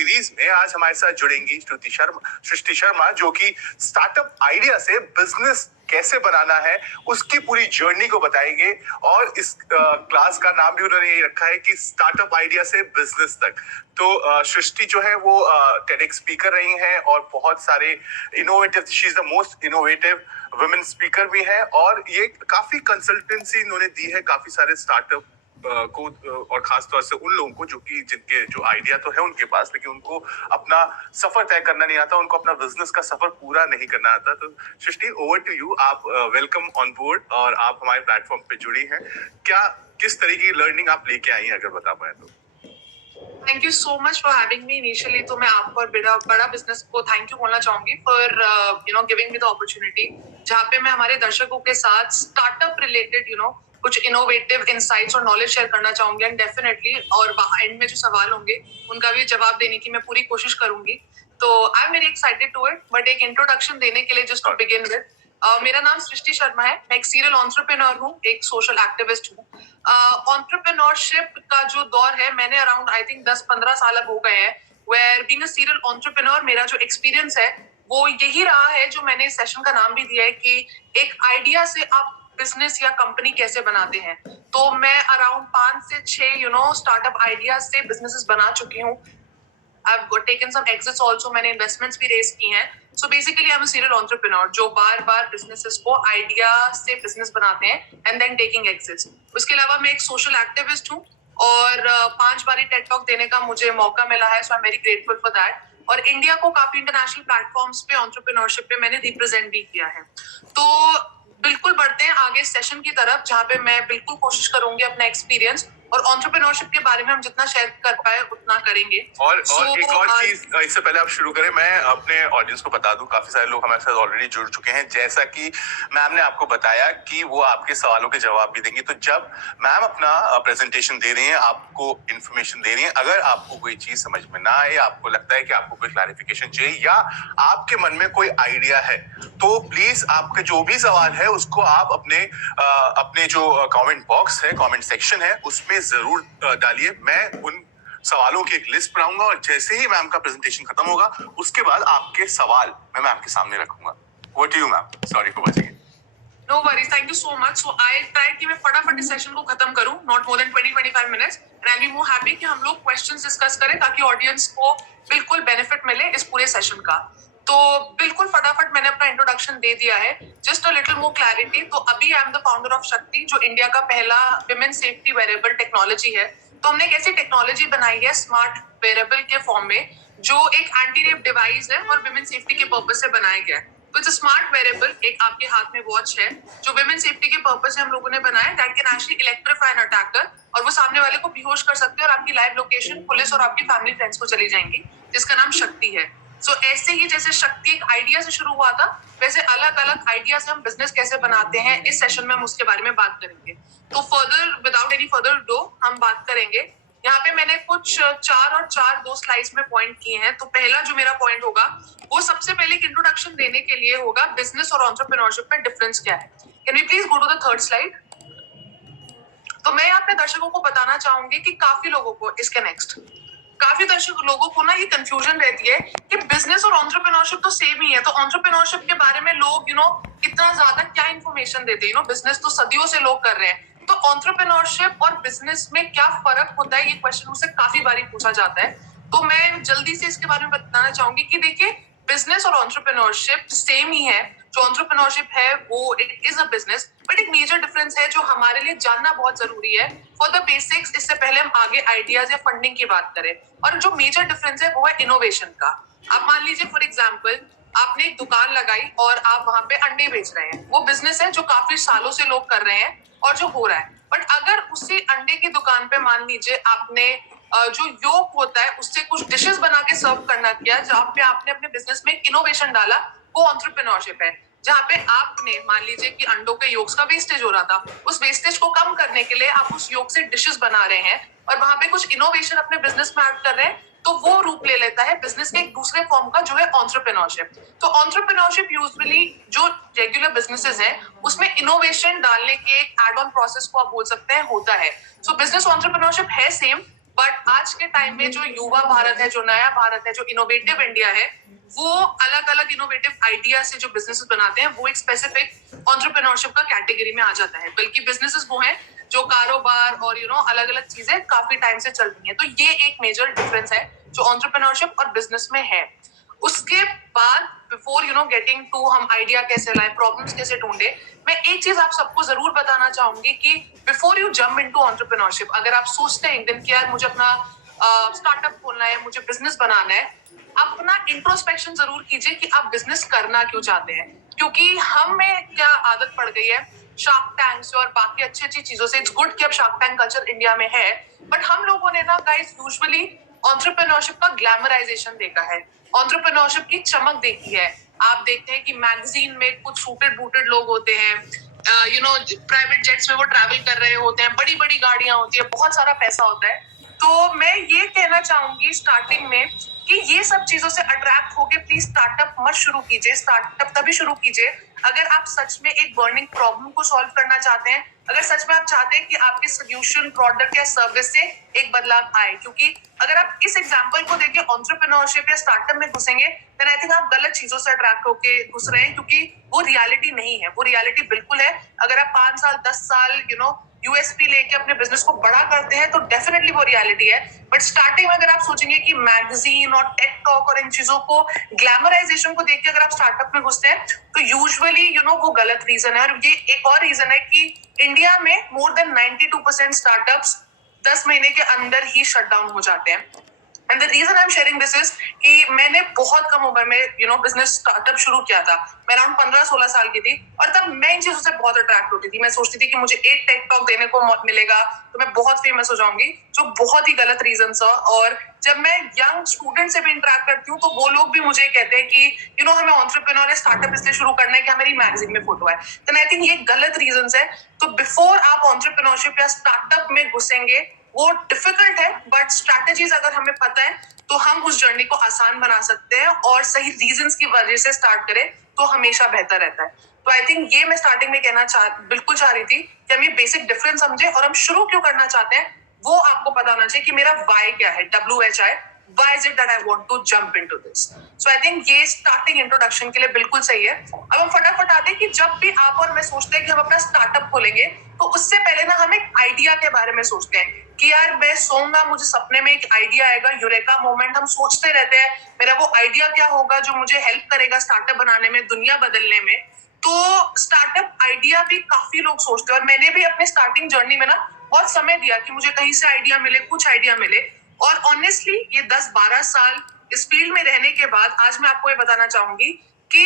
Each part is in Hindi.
सीरीज में आज हमारे साथ जुड़ेंगी सृष्टि शर्मा, जो कि स्टार्टअप आइडिया से बिजनेस कैसे बनाना है उसकी पूरी जर्नी को बताएंगे। और इस क्लास का नाम भी उन्होंने यही रखा है कि स्टार्टअप आइडिया से बिजनेस तक। तो सृष्टि जो है वो टेडेक्स स्पीकर रही हैं और बहुत सारे innovative, she is the most innovative women speaker भी है। और ये काफी कंसल्टेंसी इन्होंने दी है काफी सारे स्टार्टअप को, और खासतौर से उन लोगों को जिनके जो आइडिया तो है उनके पास, लेकिन उनको अपना सफर तय करना नहीं आता, उनको अपना बिजनेस का सफर पूरा नहीं करना आता। तो सृष्टि, ओवर टू यू। आप वेलकम ऑन बोर्ड और आप हमारे प्लेटफॉर्म पे जुड़ी हैं। क्या किस तरह की लर्निंग आप लेके आई हैं, अगर बता पाए तो? Thank you so much for having me. Initially तो मैं आपको और बड़ा बिजनेस को थैंक यू बोलना चाहूंगी for giving me the opportunity, जहाँ पे मैं हमारे दर्शकों के साथ स्टार्टअप रिलेटेड कुछ इनोवेटिव इनसाइट्स और नॉलेज शेयर करना चाहूंगी। एंड डेफिनेटली और एंड में जो सवाल होंगे उनका भी जवाब देने की मैं पूरी कोशिश करूंगी। तो I am very excited to it. But एक इंट्रोडक्शन देने के लिए जस्ट टू बिगिन विद, मेरा नाम सृष्टि शर्मा है। मैं एक सीरियल एंटरप्रेन्योर हूँ, एक सोशल एक्टिविस्ट हूँ। एंटरप्रेन्योरशिप का जो दौर है, मैंने अराउंड आई थिंक 10-15 साल अब हो गए हैं where being a serial entrepreneur. मेरा जो एक्सपीरियंस है वो यही रहा है, जो मैंने इस सेशन का नाम भी दिया है कि एक आइडिया से आप बिजनेस या कंपनी कैसे बनाते हैं। तो मैं अराउंड 5 से 6 स्टार्टअप आइडियाज से बिजनेसेस बना चुकी हूँ। I've taken some exits also, मैंने इन्वेस्टमेंट्स भी रेज की हैं। So basically I'm a serial entrepreneur जो बार-बार बिजनेसेस को आइडिया से बिजनेस बनाते हैं and then taking exits। उसके अलावा मैं एक सोशल एक्टिविस्ट हूँ और 5 बारी टेड टॉक देने का मुझे मौका मिला है। So I'm very grateful for that। और इंडिया को काफी इंटरनेशनल प्लेटफॉर्म्स पे एंटरप्रेन्योरशिप पे मैंने रिप्रेजेंट भी किया है। तो बिल्कुल बढ़ते हैं आगे सेशन की तरफ, जहाँ पे मैं बिल्कुल कोशिश करूंगी अपना एक्सपीरियंस और एंटरप्रेन्योरशिप के बारे में हम जितना शेयर कर पाए उतना करेंगे। और एक और चीज, इससे पहले आप शुरू करें, मैं अपने ऑडियंस को बता दूं, काफी सारे लोग हमारे साथ ऑलरेडी जुड़ चुके हैं। जैसा कि मैम ने आपको बताया कि वो आपके सवालों के जवाब भी देंगी। तो जब मैम अपना प्रेजेंटेशन दे रही हैं, आपको इन्फॉर्मेशन दे रही हैं, अगर आपको कोई चीज समझ में ना आए, आपको लगता है कि आपको कोई क्लैरिफिकेशन चाहिए या आपके मन में कोई आइडिया है, तो प्लीज आपके जो भी सवाल है उसको आप अपने जो कमेंट बॉक्स है, कमेंट सेक्शन है, उसमें जरूर डालिए। मैं उन सवालों की एक लिस्ट बनाऊंगा और जैसे ही मैम का प्रेजेंटेशन खत्म होगा उसके बाद आपके सवाल मैं मैम के सामने रखूंगा। What do you, ma'am? Sorry for butting. No worries, thank you so much. So I try कि मैं फटाफट इस सेशन को खत्म करूं, not more than 20-25 minutes. And I be more happy कि हम लोग क्वेश्चंस डिस्कस करें ताकि ऑडियंस को बिल्कुल बेनिफिट मिले इस पूरे सेशन का। तो बिल्कुल फटाफट मैंने अपना इंट्रोडक्शन दे दिया है। Just a little more clarity. तो अभी I am the founder of शक्ति, जो इंडिया का पहला विमेन सेफ्टी वेरेबल टेक्नोलॉजी है। तो हमने एक ऐसी टेक्नोलॉजी बनाई है स्मार्ट वेरेबल के फॉर्म में, जो एक एंटी रेप डिवाइस है और विमेन सेफ्टी के पर्पस से बनाया गया है। तो इट्स स्मार्ट वेरेबल, एक आपके हाथ में वॉच है जो विमेन सेफ्टी के पर्पस से हम लोगों ने बनाया, that can actually electrify an attacker, और वो सामने वाले को बेहोश कर सकते हैं और आपकी लाइव लोकेशन पुलिस और आपकी फैमिली फ्रेंड्स को चली जाएंगी, जिसका नाम शक्ति है। सो ऐसे ही जैसे शक्ति एक आइडिया से शुरू हुआ था, वैसे अलग अलग आइडिया से हम बिजनेस कैसे बनाते हैं, इस सेशन में हम उसके बारे में बात करेंगे। तो further without any further do हम बात करेंगे। यहाँ पे मैंने कुछ 4 स्लाइड्स में पॉइंट किए हैं। तो पहला जो मेरा पॉइंट होगा वो सबसे पहले एक इंट्रोडक्शन देने के लिए होगा, बिजनेस और एंटरप्रेन्योरशिप में डिफरेंस क्या है। Can we please go to the third slide. तो मैं अपने दर्शकों को बताना चाहूंगी कि काफी लोगों को काफी दर्शक लोगों को ना ये कंफ्यूजन रहती है कि बिजनेस और एंटरप्रेन्योरशिप तो सेम ही है। तो एंटरप्रेन्योरशिप के बारे में लोग इतना ज्यादा क्या इन्फॉर्मेशन देते हैं। बिजनेस तो सदियों से लोग कर रहे हैं, तो एंटरप्रेन्योरशिप और बिजनेस में क्या फर्क होता है, ये क्वेश्चन मुझसे काफी बारी पूछा जाता है। तो मैं जल्दी से इसके बारे में बताना चाहूंगी कि देखिए, बिजनेस और एंटरप्रेन्योरशिप सेम ही है। जो एंटरप्रेन्योरशिप है वो it is a business, but एक मेजर डिफरेंस है जो हमारे लिए जानना बहुत जरूरी है फॉर द बेसिक्स, इससे पहले हम आगे आइडियाज या फंडिंग की बात करें। और जो मेजर डिफरेंस है वो है इनोवेशन का। आप मान लीजिए फॉर एग्जाम्पल, आपने एक दुकान लगाई और आप वहां पे अंडे बेच रहे हैं। वो बिजनेस है जो काफी सालों से लोग कर रहे हैं और जो हो रहा है। बट अगर उसी अंडे की दुकान पे मान लीजिए आपने जो योग होता है उससे कुछ डिशेस बना के सर्व करना किया, जहाँ पे आपने अपने बिजनेस में इनोवेशन डाला, वो एंटरप्रेन्योरशिप है। जहाँ पे आपने मान लीजिए कि अंडों के योग का वेस्टेज हो रहा था, उस वेस्टेज को कम करने के लिए आप उस योग से डिशेस बना रहे हैं और वहां पे कुछ इनोवेशन अपने बिजनेस में ऐड कर रहे हैं, तो वो रूप ले लेता है बिजनेस के एक दूसरे फॉर्म का, जो है एंटरप्रेन्योरशिप। तो एंटरप्रेन्योरशिप यूजुअली जो रेगुलर बिजनेसेस हैं उसमें इनोवेशन डालने के एक एड ऑन प्रोसेस को आप बोल सकते हैं होता है। सो बिजनेस एंटरप्रेन्योरशिप है सेम, बट आज के टाइम में जो युवा भारत है, जो नया भारत है, जो इनोवेटिव इंडिया है, वो अलग अलग इनोवेटिव आइडिया से जो बिजनेसेस बनाते हैं वो एक स्पेसिफिक एंटरप्रेन्योरशिप का कैटेगरी में आ जाता है। बल्कि बिजनेसेस वो हैं जो कारोबार और अलग अलग चीजें काफी टाइम से चल रही हैं। तो ये एक मेजर डिफरेंस है जो एंटरप्रेन्योरशिप और बिजनेस में है। उसके बाद बिफोर गेटिंग टू हम आइडिया कैसे लाए, प्रॉब्लम्स कैसे ढूंढे, मैं एक चीज आप सबको जरूर बताना चाहूंगी कि before you jump into entrepreneurship, अगर आप सोचते हैं एक दिन कि यार मुझे अपना स्टार्टअप खोलना है, मुझे बिजनेस बनाना है, अपना इंट्रोस्पेक्शन जरूर कीजिए कि आप बिजनेस करना क्यों चाहते हैं। क्योंकि हम में क्या आदत पड़ गई है शार्क टैंक से और बाकी अच्छी अच्छी चीजों से। इट्स गुड कि अब शार्क टैंक कल्चर इंडिया में है, बट हम लोगों ने ना गाइस यूजुअली एंटरप्रेन्योरशिप का ग्लैमराइजेशन देखा है, एंटरप्रेन्योरशिप की चमक देखी है। आप देखते हैं कि मैगजीन में कुछ सूटेड बूटेड लोग होते हैं, प्राइवेट जेट्स में वो ट्रैवल कर रहे होते हैं, बड़ी बड़ी गाड़ियां होती है, बहुत सारा पैसा होता है। तो मैं ये कहना चाहूंगी स्टार्टिंग में कि ये सब चीजों से अट्रैक्ट होके प्लीज स्टार्टअप मत शुरू कीजिए। स्टार्टअप तभी शुरू कीजिए अगर आप सच में एक बर्निंग प्रॉब्लम को सॉल्व करना चाहते हैं, अगर सच में आप चाहते हैं कि आपके सोल्यूशन, प्रोडक्ट या सर्विस से एक बदलाव आए। क्योंकि अगर आप इस एग्जांपल को देखिए एंटरप्रेन्योरशिप या स्टार्टअप में घुसेंगे, देन आई थिंक आप गलत चीजों से अट्रैक्ट होके घुस रहे हैं, क्योंकि वो रियलिटी नहीं है। वो रियलिटी बिल्कुल है। अगर आप 5 साल 10 साल यूएसपी लेके अपने बिजनेस को बड़ा करते हैं तो डेफिनेटली वो रियलिटी है। बट स्टार्टिंग में अगर आप सोचेंगे कि मैगजीन और टेक टॉक और इन चीजों को, ग्लैमराइजेशन को देख के अगर आप स्टार्टअप में घुसते हैं, तो यूजुअली वो गलत रीजन है। और ये एक और रीजन है कि इंडिया में मोर देन 92% स्टार्टअप्स 10 महीने के अंदर ही शट डाउन हो जाते हैं। And the reason I am sharing this is कि मैंने बहुत कम उम्र में बिजनेस स्टार्टअप शुरू किया था। मैं अराउंड 15-16 साल की थी और तब मैं इन चीजों से बहुत अट्रैक्ट होती थी। मैं सोचती थी कि मुझे एक टेक टॉक देने को मिलेगा तो मैं बहुत फेमस हो जाऊंगी, जो बहुत ही गलत रीजन था। और जब मैं यंग स्टूडेंट से भी इंटरेक्ट करती हूँ तो वो लोग भी मुझे कहते हैं कि हमें एंटरप्रेन्योर या स्टार्टअप इसलिए शुरू करना है कि हमारी मैगजीन में फोटो है। तो आई थिंक ये गलत रीजन है। तो बिफोर आप एंटरप्रेन्योरशिप या स्टार्टअप में घुसेंगे, वो डिफिकल्ट है, बट स्ट्रैटेजीज अगर हमें पता है तो हम उस जर्नी को आसान बना सकते हैं। और सही रीजंस की वजह से स्टार्ट करें तो हमेशा बेहतर रहता है। तो आई थिंक ये मैं स्टार्टिंग में कहना बिल्कुल चाह रही थी कि हम ये बेसिक डिफरेंस समझे और हम शुरू क्यों करना चाहते हैं वो आपको पता होना चाहिए कि मेरा वाई क्या है, WHI, why is it that I want to jump into this? So I think ये स्टार्टिंग इंट्रोडक्शन के लिए बिल्कुल सही है। अब हम फटाफट आते हैं कि जब भी आप और मैं सोचते हैं कि हम अपना स्टार्टअप खोलेंगे, तो उससे पहले ना हम एक आइडिया के बारे में सोचते हैं कि यार मैं सोऊंगा, मुझे सपने में एक आइडिया आएगा, यूरेका मोमेंट। हम सोचते रहते हैं मेरा वो आइडिया क्या होगा जो मुझे हेल्प करेगा स्टार्टअप बनाने में, दुनिया बदलने में। तो स्टार्टअप आइडिया भी काफी लोग सोचते हैं और मैंने भी अपने स्टार्टिंग जर्नी में ना बहुत समय दिया कि मुझे कहीं से आइडिया मिले, कुछ आइडिया मिले। और ऑनेस्टली ये 10-12 साल इस फील्ड में रहने के बाद आज मैं आपको ये बताना चाहूंगी कि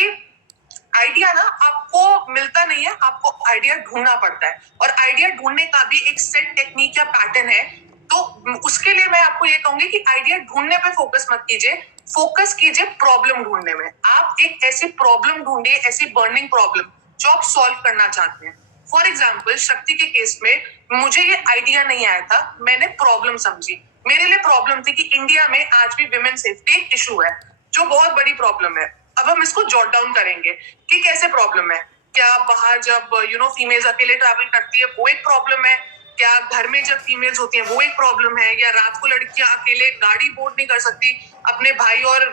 आइडिया ना आपको मिलता नहीं है, आपको आइडिया ढूंढना पड़ता है। और आइडिया ढूंढने का भी एक सेट टेक्निक या पैटर्न है। तो उसके लिए मैं आपको ये कहूंगी कि आइडिया ढूंढने पे फोकस मत कीजिए, फोकस कीजिए प्रॉब्लम ढूंढने में। आप एक ऐसी प्रॉब्लम ढूंढिए, ऐसी बर्निंग प्रॉब्लम जो आप सॉल्व करना चाहते हैं। फॉर एग्जाम्पल शक्ति के केस में मुझे ये आइडिया नहीं आया था, मैंने प्रॉब्लम समझी। मेरे लिए प्रॉब्लम थी कि इंडिया में आज भी विमेन सेफ्टी एक इशू है, जो बहुत बड़ी प्रॉब्लम है। अब हम इसको जॉट डाउन करेंगे कि कैसे प्रॉब्लम है। क्या बाहर जब फीमेल्स अकेले ट्रैवल करती है वो एक प्रॉब्लम है, क्या घर में जब फीमेल्स होती हैं वो एक प्रॉब्लम है, या रात को लड़कियां अकेले गाड़ी बोर्ड नहीं कर सकती, अपने भाई और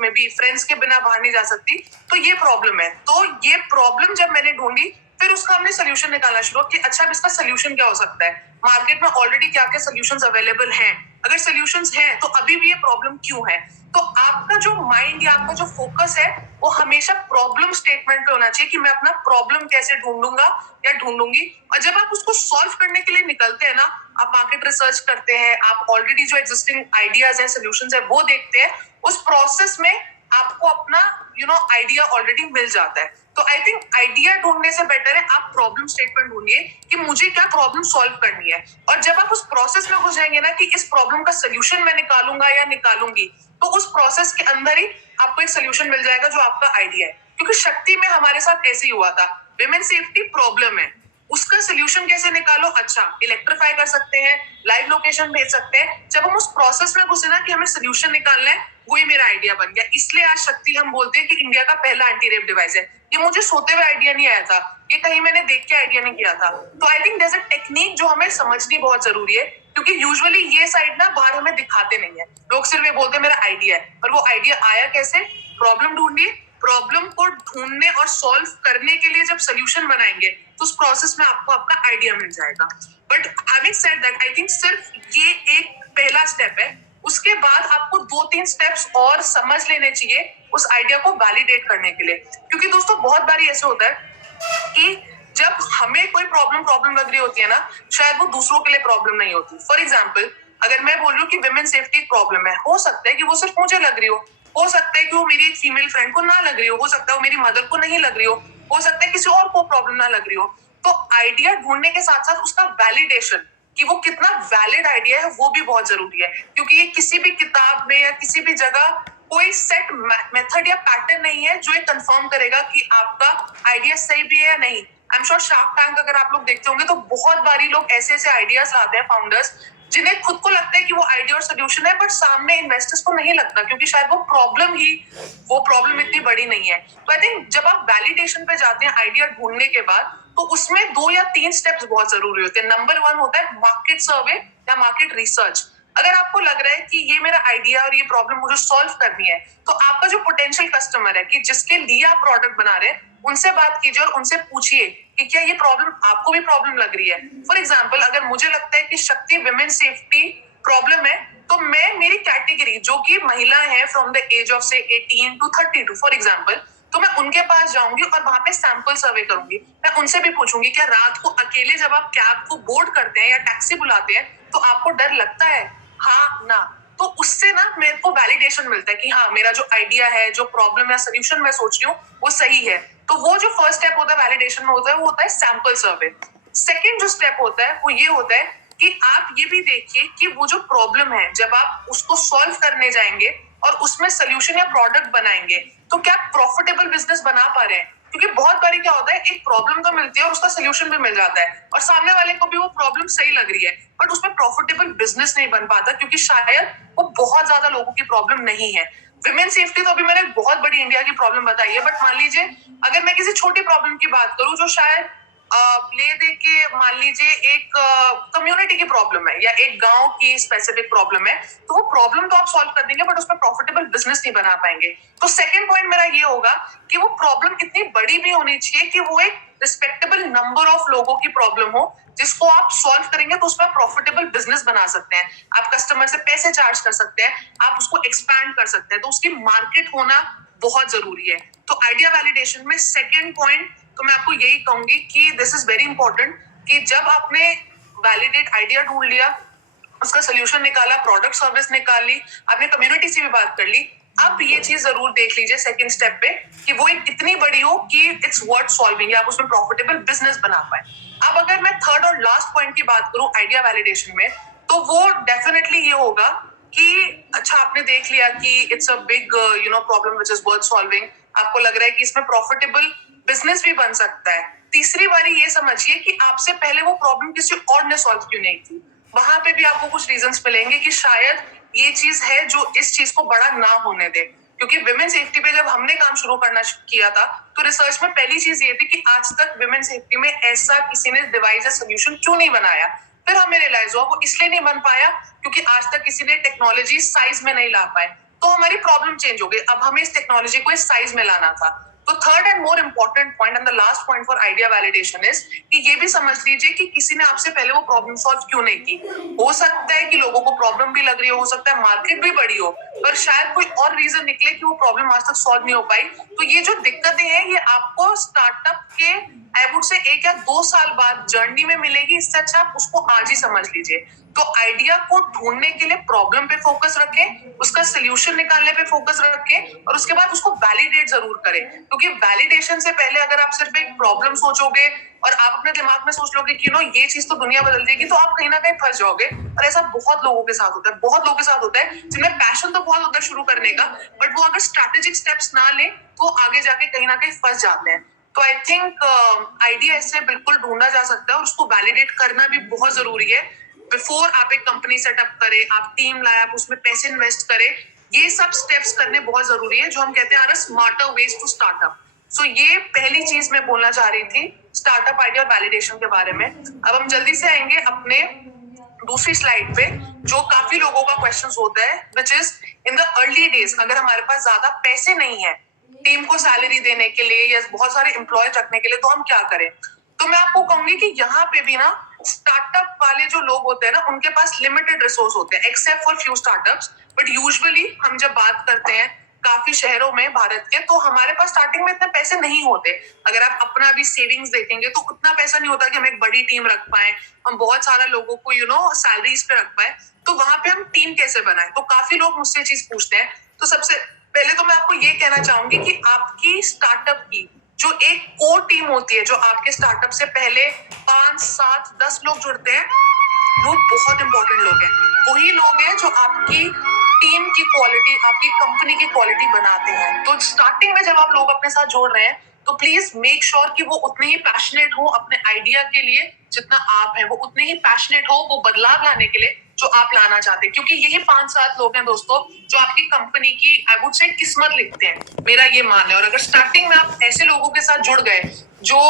मे बी फ्रेंड्स के बिना बाहर नहीं जा सकती, तो ये प्रॉब्लम है। तो ये प्रॉब्लम जब मैंने ढूंढी फिर उसका हमने सोल्यूशन निकालना शुरू कि अच्छा अब इसका सोल्यूशन क्या हो सकता है। मार्केट में ऑलरेडी क्या क्या सोल्यूशंस अवेलेबल हैं, अगर सोल्यूशंस हैं तो अभी भी ये प्रॉब्लम क्यों है। तो आपका जो माइंड या आपका जो फोकस है वो हमेशा प्रॉब्लम स्टेटमेंट पे होना चाहिए कि मैं अपना प्रॉब्लम कैसे ढूंढूंगा या ढूंढूंगी। और जब आप उसको सॉल्व करने के लिए निकलते हैं ना, आप मार्केट रिसर्च करते हैं, आप ऑलरेडी जो एग्जिस्टिंग आइडियाज है, सोल्यूशंस है वो देखते हैं, उस प्रोसेस में आपको अपना आइडिया ऑलरेडी मिल जाता है। तो आई थिंक आइडिया ढूंढने से बेटर है आप प्रॉब्लम स्टेटमेंट ढूंढिए कि मुझे क्या प्रॉब्लम सॉल्व करनी है। और जब आप उस प्रोसेस में घुस जाएंगे ना कि इस प्रॉब्लम का सोल्यूशन मैं निकालूंगा या निकालूंगी, तो उस प्रोसेस के अंदर ही आपको एक सोल्यूशन मिल जाएगा जो आपका आइडिया है। क्योंकि शक्ति में हमारे साथ ऐसे ही हुआ था, विमेन सेफ्टी प्रॉब्लम है, उसका सोल्यूशन कैसे निकालो, अच्छा इलेक्ट्रीफाई कर सकते हैं, लाइव लोकेशन भेज सकते हैं। जब हम उस प्रोसेस में घुसे ना कि हमें सोल्यूशन निकालना है, वही मेरा आइडिया बन गया। इसलिए आज शक्ति हम बोलते हैं कि इंडिया का पहला एंटी रेप डिवाइस है। ये मुझे सोते हुए आइडिया नहीं आया था, ये कहीं मैंने देख के आइडिया नहीं किया था। तो I think there is a technique जो हमें समझनी बहुत जरूरी है क्योंकि यूजुअली ये साइड ना बाहर हमें दिखाते नहीं है, लोग सिर्फ ये बोलते हैं मेरा आइडिया है, पर वो आइडिया आया कैसे? प्रॉब्लम ढूंढिए, प्रॉब्लम को ढूंढने और सॉल्व करने के लिए जब सोल्यूशन बनाएंगे तो उस प्रोसेस में आपको आपका आइडिया मिल जाएगा। But having said that, I think सिर्फ ये एक पहला स्टेप है, उसके बाद आपको 2-3 स्टेप्स और समझ लेने चाहिए उस आइडिया को वैलिडेट करने के लिए। क्योंकि दोस्तों बहुत बारी ऐसे होता है कि जब हमें कोई प्रॉब्लम लग रही होती है ना, शायद वो दूसरों के लिए प्रॉब्लम नहीं होती। फॉर एग्जाम्पल, अगर मैं बोल रही हूँ कि विमेन सेफ्टी एक प्रॉब्लम है, हो सकता है कि वो सिर्फ मुझे लग रही हो सकता है कि वो मेरी एक फीमेल फ्रेंड को ना लग रही हो सकता है वो मेरी मदर को नहीं लग रही हो सकता है किसी और को प्रॉब्लम ना लग रही हो। तो आइडिया ढूंढने के साथ साथ उसका वैलिडेशन कि वो कितना वैलिड आइडिया है वो भी बहुत जरूरी है, क्योंकि ये किसी भी किताब में या किसी भी जगह कोई सेट मेथड या पैटर्न नहीं है जो ये कंफर्म करेगा कि आपका आइडिया सही भी है या नहीं। I am sure shark tank अगर आप लोग देखते होंगे तो बहुत बारी लोग ऐसे ऐसे आइडियाज लाते हैं फाउंडर्स, जिन्हें खुद को लगता है कि वो आइडिया और सोल्यूशन है, बट सामने इन्वेस्टर्स को नहीं लगता, क्योंकि शायद वो प्रॉब्लम इतनी बड़ी नहीं है। तो आई थिंक जब आप वैलिडेशन पे जाते हैं आइडिया ढूंढने के बाद, तो उसमें 2 या 3 स्टेप्स बहुत जरूरी होते हैं। नंबर 1 होता है मार्केट सर्वे या मार्केट रिसर्च। अगर आपको लग रहा है कि ये मेरा आइडिया और ये प्रॉब्लम मुझे सॉल्व करनी है, तो आपका जो पोटेंशियल कस्टमर है कि जिसके लिए आप प्रोडक्ट बना रहे हैं, उनसे बात कीजिए और उनसे पूछिए कि क्या ये प्रॉब्लम आपको भी प्रॉब्लम लग रही है। फॉर एग्जाम्पल, अगर मुझे लगता है कि शक्ति विमेन सेफ्टी प्रॉब्लम है, तो मैं मेरी कैटेगरी जो कि महिला है फ्रॉम द एज ऑफ से 18 to 32 फॉर एग्जाम्पल, तो मैं उनके पास जाऊंगी और वहां पे सैंपल सर्वे करूंगी। मैं उनसे भी पूछूंगी क्या रात को अकेले जब आप कैब को बोर्ड करते हैं या टैक्सी बुलाते हैं तो आपको डर लगता है, हाँ ना? तो उससे ना मेरे को वैलिडेशन मिलता है कि हाँ, मेरा जो आइडिया है, जो प्रॉब्लम या सोल्यूशन मैं सोच रही हूँ वो सही है। तो वो जो फर्स्ट स्टेप होता है वैलिडेशन में होता है, वो होता है सैंपल सर्वे। सेकेंड जो स्टेप होता है वो ये होता है कि आप ये भी देखिए कि वो जो प्रॉब्लम है, जब आप उसको सॉल्व करने जाएंगे और उसमें सोल्यूशन या प्रोडक्ट बनाएंगे, तो क्या प्रॉफिटेबल बिजनेस बना पा रहे हैं? क्योंकि बहुत बारी क्या होता है, एक प्रॉब्लम तो मिलती है और उसका सोल्यूशन भी मिल जाता है और सामने वाले को भी वो प्रॉब्लम सही लग रही है, बट उसमें प्रॉफिटेबल बिजनेस नहीं बन पाता, क्योंकि शायद वो बहुत ज्यादा लोगों की प्रॉब्लम नहीं है। विमेन सेफ्टी तो अभी मैंने बहुत बड़ी इंडिया की प्रॉब्लम बताई है, बट मान लीजिए अगर मैं किसी छोटी प्रॉब्लम की बात करूं जो शायद ले दे के मान लीजिए एक कम्युनिटी की प्रॉब्लम है या एक गांव की स्पेसिफिक प्रॉब्लम है, तो वो प्रॉब्लम तो आप सॉल्व कर देंगे बट उसमें प्रॉफिटेबल बिजनेस नहीं बना पाएंगे। तो सेकंड पॉइंट मेरा ये होगा कि वो प्रॉब्लम इतनी बड़ी भी होनी चाहिए कि वो एक रिस्पेक्टेबल नंबर ऑफ लोगों की प्रॉब्लम हो, जिसको आप सॉल्व करेंगे तो उसमें प्रॉफिटेबल बिजनेस बना सकते हैं, आप कस्टमर से पैसे चार्ज कर सकते हैं, आप उसको एक्सपैंड कर सकते हैं, तो उसकी मार्केट होना बहुत जरूरी है। तो आइडिया वैलिडेशन में सेकंड पॉइंट तो मैं आपको यही कहूंगी कि दिस इज वेरी इंपॉर्टेंट कि जब आपने वैलिडेट आइडिया ढूंढ लिया, उसका सोल्यूशन निकाला, प्रोडक्ट सर्विस निकाल ली, आपने कम्युनिटी से भी बात कर ली, अब ये चीज जरूर देख लीजिए सेकंड स्टेप पे कि वो एक इतनी बड़ी हो कि इट्स वर्थ सॉल्विंग, आप उसमें प्रॉफिटेबल बिजनेस बना पाए। अब अगर मैं थर्ड और लास्ट पॉइंट की बात करूं आइडिया वैलिडेशन में, तो वो डेफिनेटली ये होगा कि अच्छा, आपने देख लिया कि it's a big problem which is worth solving, आपको लग रहा है कि इसमें प्रॉफिटेबल बिजनेस भी बन सकता है। तीसरी बारी ये समझिए कि आपसे पहले वो प्रॉब्लम किसी और ने सॉल्व क्यों नहीं की। वहां पे भी आपको कुछ रीजंस मिलेंगे कि शायद ये चीज है जो इस चीज को बड़ा ना होने दे। क्योंकि विमेन सेफ्टी पे जब हमने काम शुरू करना किया था, तो रिसर्च में पहली चीज ये थी कि आज तक विमेन सेफ्टी में ऐसा किसी ने डिवाइस या सोल्यूशन क्यों नहीं बनाया। फिर हमें रियलाइज हुआ वो इसलिए नहीं बन पाया क्योंकि आज तक किसी ने टेक्नोलॉजी साइज में नहीं ला पाए। तो हमारी प्रॉब्लम चेंज हो गई, अब हमें इस टेक्नोलॉजी को इस साइज में लाना था। तो third and more important point and the last point for idea validation is कि ये भी समझ लीजिए कि किसी ने आपसे पहले वो प्रॉब्लम सॉल्व क्यों नहीं की। हो सकता है कि लोगों को प्रॉब्लम भी लग रही हो सकता है मार्केट भी बड़ी हो, पर शायद कोई और रीजन निकले कि वो प्रॉब्लम आज तक सॉल्व नहीं हो पाई। तो ये जो दिक्कतें हैं ये आपको स्टार्टअप के आई वुड से 1 या 2 साल बाद जर्नी में मिलेगी, इससे अच्छा आप उसको आज ही समझ लीजिए। तो आइडिया को ढूंढने के लिए प्रॉब्लम पे फोकस रखें, उसका सोल्यूशन निकालने पे फोकस रखें और उसके बाद उसको वैलिडेट जरूर करें, क्योंकि वैलिडेशन से पहले अगर आप सिर्फ एक प्रॉब्लम सोचोगे और आप अपने दिमाग में सोच लोगे कि ये चीज तो दुनिया बदल देगी, तो आप कहीं ना कहीं फंस जाओगे। और ऐसा बहुत लोगों के साथ होता है, बहुत लोगों के साथ होता है जिनमें पैशन तो बहुत होता है शुरू करने का, बट वो अगर स्ट्रैटेजिक स्टेप्स ना ले तो आगे जाके कहीं ना कहीं फंस जाते हैं। तो आई थिंक आइडिया इससे बिल्कुल ढूंढा जा सकता है और उसको वैलिडेट करना भी बहुत जरूरी है। बिफोर आप एक कंपनी सेटअप करें, आप टीम लाए, आप उसमें पैसे इन्वेस्ट करें, ये सब स्टेप्स करने बहुत जरूरी है, जो हम कहते हैं स्मार्टर वेज टू स्टार्टअप। सो ये पहली चीज मैं बोलना चाह रही थी स्टार्टअप आइडिया वैलिडेशन के बारे में। अब हम जल्दी से आएंगे अपने दूसरी स्लाइड पे जो काफी लोगों का क्वेश्चन होता है, which is in the early days, अगर हमारे पास ज्यादा पैसे नहीं है टीम को सैलरी देने के लिए या बहुत सारे एम्प्लॉय रखने के लिए, तो हम क्या करें? तो मैं आपको कहूंगी कि यहाँ पे भी ना स्टार्टअप वाले जो लोग होते हैं ना, उनके पास लिमिटेड रिसोर्स होते हैं, except for few startups. But usually हम जब बात करते हैं काफी शहरों में भारत के, तो हमारे पास स्टार्टिंग में इतने पैसे नहीं होते। अगर आप अपना भी सेविंग्स देखेंगे तो उतना पैसा नहीं होता कि हम एक बड़ी टीम रख पाए, हम बहुत सारे लोगों को सैलरीज पे रख पाए। तो वहां पे हम टीम कैसे बनाए? तो काफी लोग मुझसे चीज पूछते हैं। तो सबसे पहले तो मैं आपको ये कहना चाहूंगी कि आपकी स्टार्टअप की जो एक कोर टीम होती है, जो आपके स्टार्टअप से पहले 5, 7, 10 लोग जुड़ते हैं, वो बहुत इंपॉर्टेंट लोग हैं। वही लोग हैं जो आपकी टीम की क्वालिटी, आपकी कंपनी की क्वालिटी बनाते हैं। तो स्टार्टिंग में जब आप लोग अपने साथ जोड़ रहे हैं, तो प्लीज मेक श्योर कि वो उतने ही पैशनेट हो अपने आइडिया के लिए जितना आप हैं, वो उतने ही पैशनेट हो वो बदलाव लाने के लिए जो आप लाना चाहते हैं। क्योंकि यही 5-7 लोग हैं दोस्तों जो आपकी कंपनी की आई वुड से किस्मत लिखते हैं, मेरा ये मानना है। और अगर स्टार्टिंग में आप ऐसे लोगों के साथ जुड़ गए जो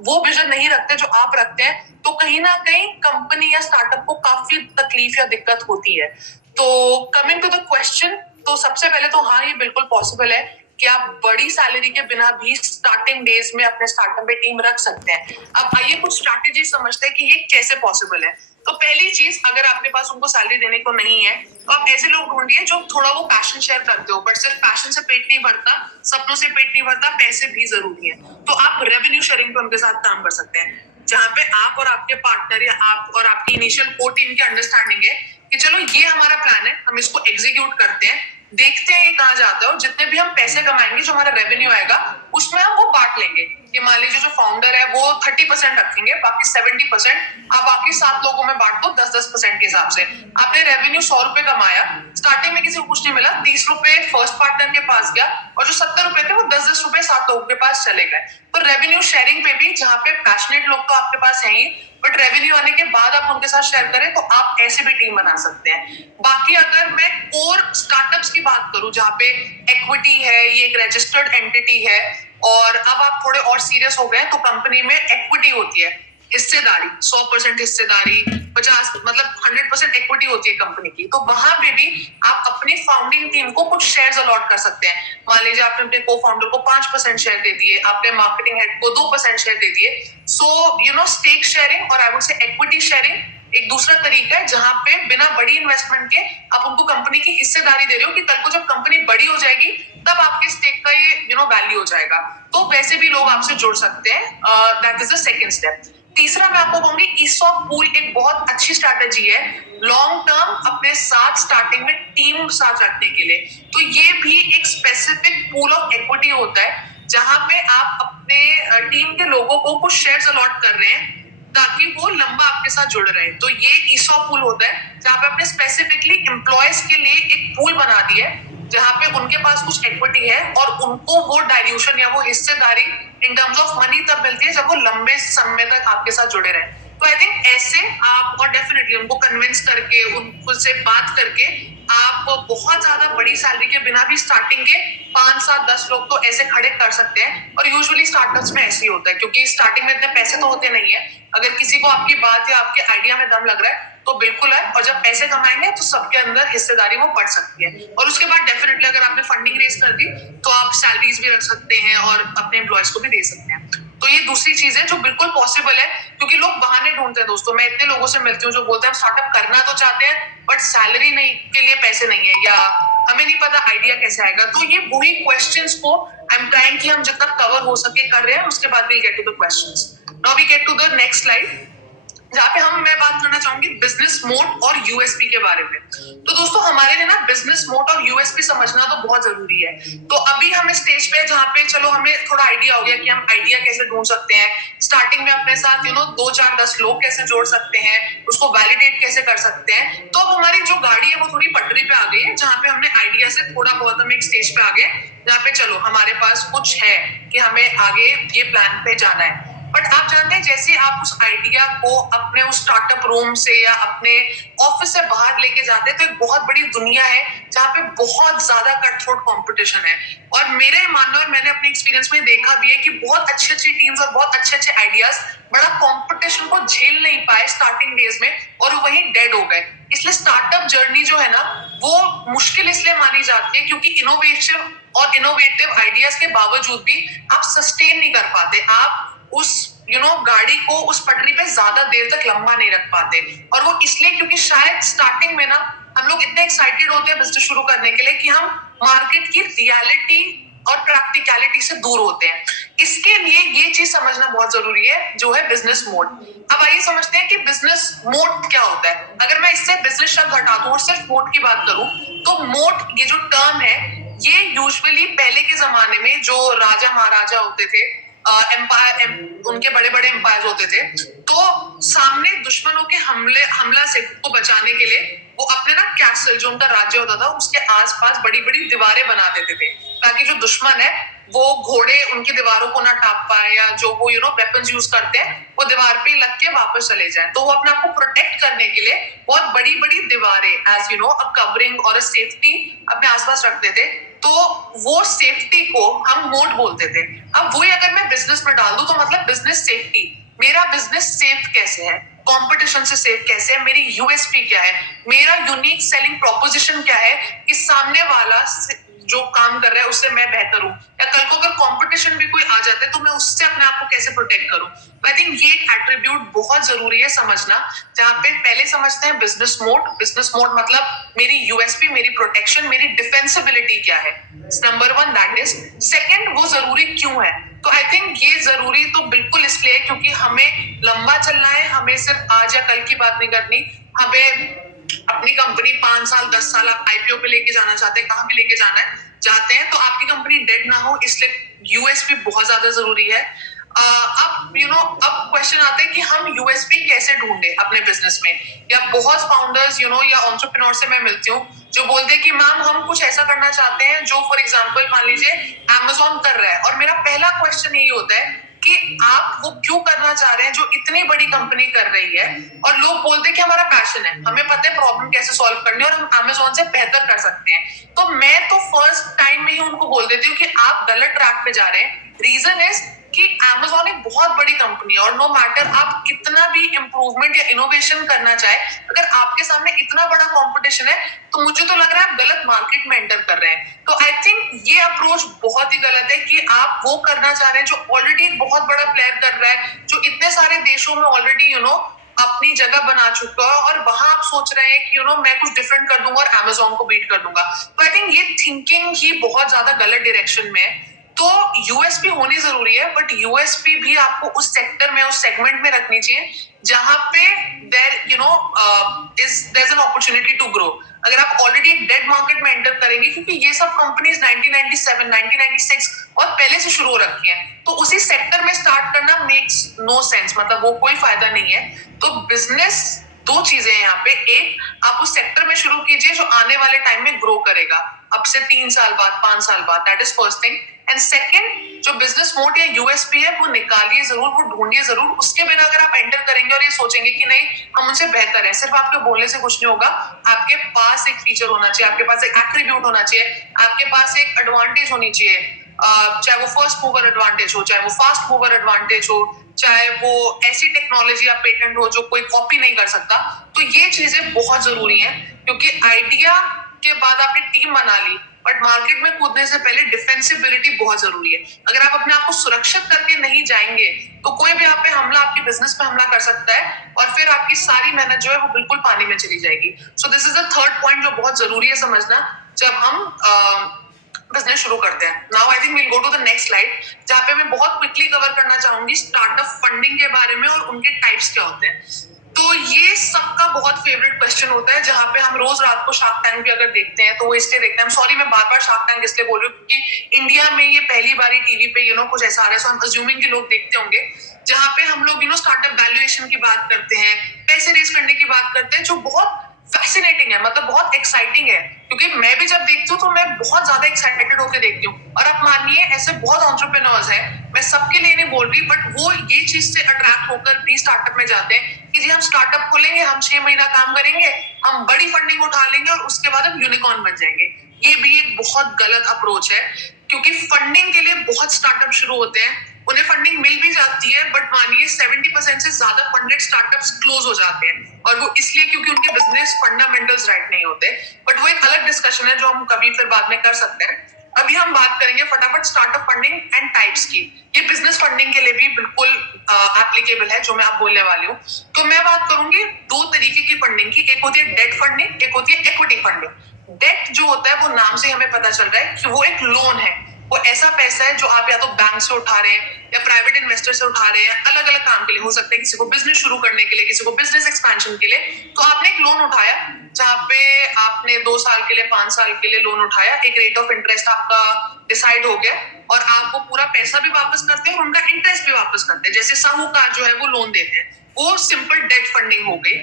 वो विजन नहीं रखते जो आप रखते हैं, तो कहीं ना कहीं कंपनी या स्टार्टअप को काफी तकलीफ या दिक्कत होती है। तो कमिंग टू द क्वेश्चन, तो सबसे पहले तो हाँ, ये बिल्कुल पॉसिबल है कि आप बड़ी सैलरी के बिना भी स्टार्टिंग डेज में अपने स्टार्टअप में टीम रख सकते हैं। अब आइए कुछ स्ट्रैटेजी समझते हैं कि ये कैसे पॉसिबल है। तो पहली चीज, अगर आपके पास उनको सैलरी देने को नहीं है, तो आप ऐसे लोग ढूंढिए जो थोड़ा वो पैशन शेयर करते हो। बट सिर्फ पैशन से पेट नहीं भरता, सपनों से पेट नहीं भरता, पैसे भी जरूरी है। तो आप रेवेन्यू शेयरिंग पे उनके साथ काम कर सकते हैं, जहां पे आप और आपके पार्टनर या आप और आपकी इनिशियल कोर टीम की अंडरस्टैंडिंग है कि चलो ये हमारा प्लान है, हम इसको एग्जीक्यूट करते हैं, देखते हैं ये कहाँ जाता है, और जितने भी हम पैसे कमाएंगे, जो हमारा रेवेन्यू आएगा, उसमें हम वो बांट लेंगे। कि मान लीजिए जो फाउंडर है वो 30% रखेंगे, बाकी 70% आप बाकी 7 लोगों में बांट दो 10-10% के हिसाब से। आपने रेवेन्यू 100 रुपए कमाया, स्टार्टिंग में किसी को कुछ नहीं मिला, 30 रुपए फर्स्ट पार्टनर के पास गया, और जो 70 रुपए थे वो 10-10 रुपए 7 लोगों के पास चले गए। तो रेवेन्यू शेयरिंग पे भी, जहाँ पे पैशनेट लोग तो आपके पास हैं ही, बट रेवेन्यू आने के बाद आप उनके साथ शेयर करें, तो आप ऐसे भी टीम बना सकते हैं। बाकी अगर मैं कोर स्टार्टअप्स की बात करूं, जहाँ पे इक्विटी है, ये एक रजिस्टर्ड एंटिटी है, और अब आप थोड़े और सीरियस हो गए, तो कंपनी में इक्विटी होती है, हिस्सेदारी, 100% हिस्सेदारी, 50 मतलब 100% इक्विटी होती है कंपनी की। तो वहां पे भी आप अपनी फाउंडिंग टीम को कुछ शेयर्स अलॉट कर सकते हैं। मान लीजिए आपने अपने को फाउंडर को 5% शेयर दे दिए, आपने मार्केटिंग हेड को 2% शेयर दे दिए। सो स्टेक शेयरिंग और I would say equity sharing एक दूसरा तरीका है, जहां पे बिना बड़ी इन्वेस्टमेंट के आप उनको कंपनी की हिस्सेदारी दे रहे हो, कि कल को जब कंपनी बड़ी हो जाएगी तब आपके स्टेक का ये वैल्यू हो जाएगा। तो वैसे भी लोग आपसे जुड़ सकते हैं। That is the second step. तीसरा मैं आपको कहूंगी, ईसॉप पूल एक बहुत अच्छी स्ट्रैटेजी है लॉन्ग टर्म अपने साथ स्टार्टिंग में टीम साथ रखने के लिए। तो ये भी एक स्पेसिफिक पूल ऑफ इक्विटी होता है, जहां पे आप अपने टीम के लोगों को कुछ शेयर्स अलॉट कर रहे हैं ताकि वो लंबा आपके साथ जुड़ रहे। तो ये ईसॉप पूल होता है, जहां पे आपने स्पेसिफिकली एम्प्लॉयज के लिए एक पूल बना दी है, जहां पे उनके पास कुछ इक्विटी है, और उनको वो डाइल्यूशन या वो हिस्सेदारी इन टर्म्स ऑफ मनी तब मिलती है जब वो लंबे समय तक आपके साथ जुड़े रहे। तो आई थिंक ऐसे आप, और डेफिनेटली उनको कन्विंस करके, उनको से बात करके, आप बहुत ज्यादा बड़ी सैलरी के बिना भी स्टार्टिंग के 5, 7, 10 लोग तो ऐसे खड़े कर सकते हैं। और यूजुअली स्टार्टअप्स में ऐसे ही होता है, क्योंकि स्टार्टिंग में इतने पैसे तो होते नहीं है। अगर किसी को आपकी बात या आपके आइडिया में दम लग रहा है तो बिल्कुल है, और जब पैसे कमाएंगे तो सबके अंदर हिस्सेदारी वो बढ़ सकती है। और उसके बाद डेफिनेटली अगर आपने फंडिंग रेज कर दी तो आप सैलरीज भी रख सकते हैं और अपने एम्प्लॉयज को भी दे सकते हैं। तो ये दूसरी चीज है जो बिल्कुल पॉसिबल है, क्योंकि लोग बहाने ढूंढते हैं दोस्तों। मैं इतने लोगों से मिलती हूँ जो बोलते हैं हम स्टार्टअप करना तो चाहते हैं बट सैलरी नहीं के लिए पैसे नहीं है, या हमें नहीं पता आइडिया कैसे आएगा। तो ये वही क्वेश्चंस को आई एम ट्राइंग कि हम जितना कवर हो सके कर रहे हैं। उसके बाद we get to the questions. Now we get to the next slide, जहाँ पे मैं बात करना चाहूंगी बिजनेस मोड और यूएसपी के बारे में। तो दोस्तों हमारे लिए ना बिजनेस मोड और यूएसपी समझना तो बहुत जरूरी है। तो अभी हम स्टेज पे जहाँ पे चलो हमें थोड़ा आइडिया हो गया कि हम आइडिया कैसे ढूंढ सकते हैं, स्टार्टिंग में अपने साथ 2, 4, 10 लोग कैसे जोड़ सकते हैं, उसको वैलिडेट कैसे कर सकते हैं। तो अब हमारी जो गाड़ी है वो थोड़ी पटरी पे आ गई है, जहाँ पे हमने आइडिया से थोड़ा बहुत हम एक स्टेज पे आ गए, जहाँ पे चलो हमारे पास कुछ है कि हमें आगे ये प्लान पे जाना है। बट बट आप जानते हैं जैसे आप उस आइडिया को अपने उस स्टार्टअप रूम से या अपने ऑफिस से बाहर लेके जाते हैं तो एक बहुत बड़ी दुनिया है जहाँ पे बहुत ज्यादा कट थ्रोट कॉम्पिटिशन है। और मेरे मानना और मैंने अपने एक्सपीरियंस में देखा भी है कि बहुत अच्छी अच्छी टीम्स और बहुत अच्छे अच्छे आइडियाज बड़ा कंपटीशन को झेल नहीं पाए स्टार्टिंग डेज में और वो वहीं डेड हो गए। इसलिए स्टार्टअप जर्नी जो है ना वो मुश्किल इसलिए मानी जाती है क्योंकि इनोवेशन और इनोवेटिव आइडियाज के बावजूद भी आप सस्टेन नहीं कर पाते, आप उस गाड़ी को उस पटरी पे ज्यादा देर तक लंबा नहीं रख पाते। और वो इसलिए क्योंकि शायद स्टार्टिंग में ना हम लोग इतने एक्साइटेड होते हैं बिजनेस शुरू करने के लिए कि हम मार्केट की रियलिटी और प्रैक्टिकलिटी से दूर होते हैं। इसके लिए ये चीज समझना बहुत जरूरी है जो है बिजनेस मोड। अब आइए समझते हैं कि बिजनेस मोड क्या होता है। अगर मैं इससे बिजनेस शब्द हटा दूं और सिर्फ मोड की बात करूं तो मोड ये जो टर्म है ये यूजुअली पहले के जमाने में जो राजा महाराजा होते थे, एम्पायर, उनके बड़े बड़े एम्पायर होते थे, तो सामने दुश्मनों के हमला से को बचाने के लिए वो अपने ना कैसल जो उनका राज्य होता था उसके आसपास बड़ी बड़ी दीवारें बना देते थे ताकि जो दुश्मन है वो घोड़े उनकी दीवारों को ना टाप पाए या जो वो वेपन्स यूज करते हैं वो दीवार पे लग के वापस चले जाए। तो वो अपने आप को प्रोटेक्ट करने के लिए बहुत बड़ी बड़ी दीवारें एज अ कवरिंग और अ सेफ्टी अपने आसपास रखते थे। तो वो सेफ्टी को हम मोड बोलते थे। अब वही अगर मैं बिजनेस में डाल दूं तो मतलब बिजनेस सेफ्टी, मेरा बिजनेस सेफ कैसे है, कंपटीशन से सेफ कैसे है, मेरी यूएसपी क्या है, मेरा यूनिक सेलिंग प्रोपोजिशन क्या है कि सामने वाला जो काम कर रहा है उससे मैं बेहतर हूं, या कल को अगर कंपटीशन भी कोई आ जाता है तो मैं उससे अपने आप को कैसे प्रोटेक्ट करूं। आई थिंक ये एक एट्रीब्यूट बहुत जरूरी है समझना, जहां पे पहले समझते हैं बिजनेस मोड। बिजनेस मोड मतलब मेरी यूएसपी, मेरी प्रोटेक्शन, मेरी डिफेंसिबिलिटी क्या है, number one that is. Second, वो जरूरी क्यों है। तो आई थिंक ये जरूरी तो बिल्कुल इसलिए है क्योंकि हमें लंबा चलना है, हमें सिर्फ आज या कल की बात नहीं करनी, हमें अपनी कंपनी 5 साल 10 साल आप आईपीओ पे लेके जाना चाहते हैं, कहां भी लेके जाना है चाहते हैं तो आपकी कंपनी डेड ना हो, इसलिए यूएसपी बहुत ज्यादा जरूरी है। अब अब क्वेश्चन आता है कि हम यूएसपी कैसे ढूंढे अपने बिजनेस में। या बहुत फाउंडर्स या एंटरप्रेन्योर से मैं मिलती हूँ जो बोलते हैं कि मैम हम कुछ ऐसा करना चाहते हैं जो फॉर एग्जांपल मान लीजिए अमेज़न कर रहा है, और मेरा पहला क्वेश्चन यही होता है कि आप वो क्यों करना चाह रहे हैं जो इतनी बड़ी कंपनी कर रही है। और लोग बोलते हैं कि हमारा पैशन है, हमें पता है प्रॉब्लम कैसे सॉल्व करनी है और हम अमेज़न से बेहतर कर सकते हैं। तो मैं तो फर्स्ट टाइम में ही उनको बोल देती हूँ कि आप गलत ट्रैक पे जा रहे हैं। रीजन इज कि अमेज़न एक बहुत बड़ी कंपनी है और नो मैटर आप कितना भी इंप्रूवमेंट या इनोवेशन करना चाहे, अगर आपके सामने इतना बड़ा कंपटीशन है तो मुझे तो लग रहा है आप गलत मार्केट में एंटर कर रहे हैं। तो आई थिंक ये अप्रोच बहुत ही गलत है कि आप वो करना चाह रहे हैं जो ऑलरेडी बहुत बड़ा प्लेयर कर रहा है, जो इतने सारे देशों में ऑलरेडी अपनी जगह बना चुका है, और वहां आप सोच रहे हैं कि मैं कुछ डिफरेंट कर दूंगा और अमेज़न को बीट कर दूंगा। तो आई थिंक ये थिंकिंग ही बहुत ज्यादा गलत डायरेक्शन में है। तो यूएसपी होनी जरूरी है, बट यूएसपी भी आपको उस सेक्टर में उस सेगमेंट में रखनी चाहिए जहां पे there's an opportunity to grow। अगर आप ऑलरेडी डेड मार्केट में एंटर करेंगे, क्योंकि ये सब कंपनीज 1997 1996 और पहले से शुरू हो रखी हैं, तो उसी सेक्टर में स्टार्ट करना मेक्स नो सेंस, मतलब वो कोई फायदा नहीं है। तो बिजनेस दो चीजें हैं यहाँ पे, एक आप उस सेक्टर में शुरू कीजिए जो आने वाले टाइम में ग्रो करेगा, अब से 3 साल बाद 5 साल बाद, that is first thing. And second, जो बिजनेस मोड या यूएसपी है वो निकालिए जरूर, वो ढूंढिए जरूर। उसके बिना अगर आप एंटर करेंगे और ये सोचेंगे कि नहीं हम उनसे बेहतर है, सिर्फ आपके बोलने से कुछ नहीं होगा। आपके पास एक फीचर होना चाहिए, आपके पास एक एट्रीब्यूट होना चाहिए, आपके पास एक एडवांटेज होनी चाहिए, चाहे वो फर्स्ट मूवर एडवांटेज हो, चाहे वो फास्ट मूवर एडवांटेज हो, चाहे वो ऐसी टेक्नोलॉजी या पेटेंट हो जो कोई कॉपी नहीं कर सकता। तो ये चीजें बहुत जरूरी हैं, क्योंकि आइडिया के बाद आपने टीम बना ली, बट मार्केट में कूदने से पहले डिफेंसिबिलिटी बहुत जरूरी है। अगर आप अपने आप को सुरक्षित करके नहीं जाएंगे तो कोई भी आप पे हमला, आपके बिजनेस पे हमला कर सकता है और फिर आपकी सारी मेहनत जो है वो बिल्कुल पानी में चली जाएगी। So this is the third point जो बहुत जरूरी है समझना जब हम बिजनेस शुरू करते हैं। Now I think we'll go to the next slide, जहाँ पे मैं बहुत क्विकली कवर करना चाहूंगी स्टार्टअप फंडिंग के बारे में और उनके टाइप्स क्या होते हैं। तो ये सबका बहुत फेवरेट क्वेश्चन होता है, जहाँ पे हम रोज रात को शार्क टैंक भी अगर देखते हैं तो वो इसलिए देखते हैं, सॉरी मैं बार बार शार्क टैंक इसलिए बोल रही हूँ क्योंकि इंडिया में ये पहली बारी टीवी पे कुछ ऐसा आ रहा है, सो हम अज्यूमिंग कि लोग देखते होंगे, जहाँ पे हम लोग स्टार्टअप वैल्यूएशन की बात करते हैं, पैसे रेज करने की बात करते हैं, जो बहुत फैसिनेटिंग है, मतलब बहुत एक्साइटिंग है। क्योंकि मैं भी जब देखती हूँ तो मैं बहुत ज्यादा एक्साइटेड होकर देखती हूँ। और आप मानिए ऐसे बहुत एंटरप्रेन्योर्स हैं, मैं सबके लिए नहीं बोल रही, बट वो ये चीज से अट्रैक्ट होकर भी स्टार्टअप में जाते हैं कि जी हम स्टार्टअप खोलेंगे, हम 6 महीना काम करेंगे, हम बड़ी फंडिंग उठा लेंगे और उसके बाद हम यूनिकॉर्न बन जाएंगे। ये भी एक बहुत गलत अप्रोच है, क्योंकि फंडिंग के लिए बहुत स्टार्टअप शुरू होते हैं, उन्हें फंडिंग मिल भी जाती है, बट मानिए 70% से ज्यादा फंडेड स्टार्टअप्स क्लोज हो जाते हैं, और वो इसलिए क्योंकि उनके बिजनेस फंडामेंटल्स राइट नहीं होते। बट वो एक अलग डिस्कशन है जो हम कभी फिर बाद में कर सकते हैं। अभी हम बात करेंगे फटाफट स्टार्टअप फंडिंग एंड टाइप्स की। ये बिजनेस फंडिंग के लिए भी बिल्कुल एप्लीकेबल है जो मैं आप बोलने वाली हूँ। तो मैं बात करूंगी दो तरीके की फंडिंग की, एक होती है डेट फंडिंग, एक होती है इक्विटी फंडिंग। डेट जो होता है वो नाम से हमें पता चल रहा है कि वो एक लोन है, वो ऐसा पैसा है जो आप या तो बैंक से उठा रहे हैं या प्राइवेट इन्वेस्टर से उठा रहे हैं, अलग अलग काम के लिए हो सकता है, किसी को बिजनेस शुरू करने के लिए, किसी को बिजनेस एक्सपेंशन के लिए। तो आपने एक लोन उठाया जहां पे आपने 2 साल के लिए 5 साल के लिए लोन उठाया, एक रेट ऑफ इंटरेस्ट आपका डिसाइड हो गया और आप वो पूरा पैसा भी वापस करते हैं और उनका इंटरेस्ट भी वापस करते हैं, जैसे साहूकार जो है वो लोन देते हैं। वो सिंपल डेट फंडिंग हो गई।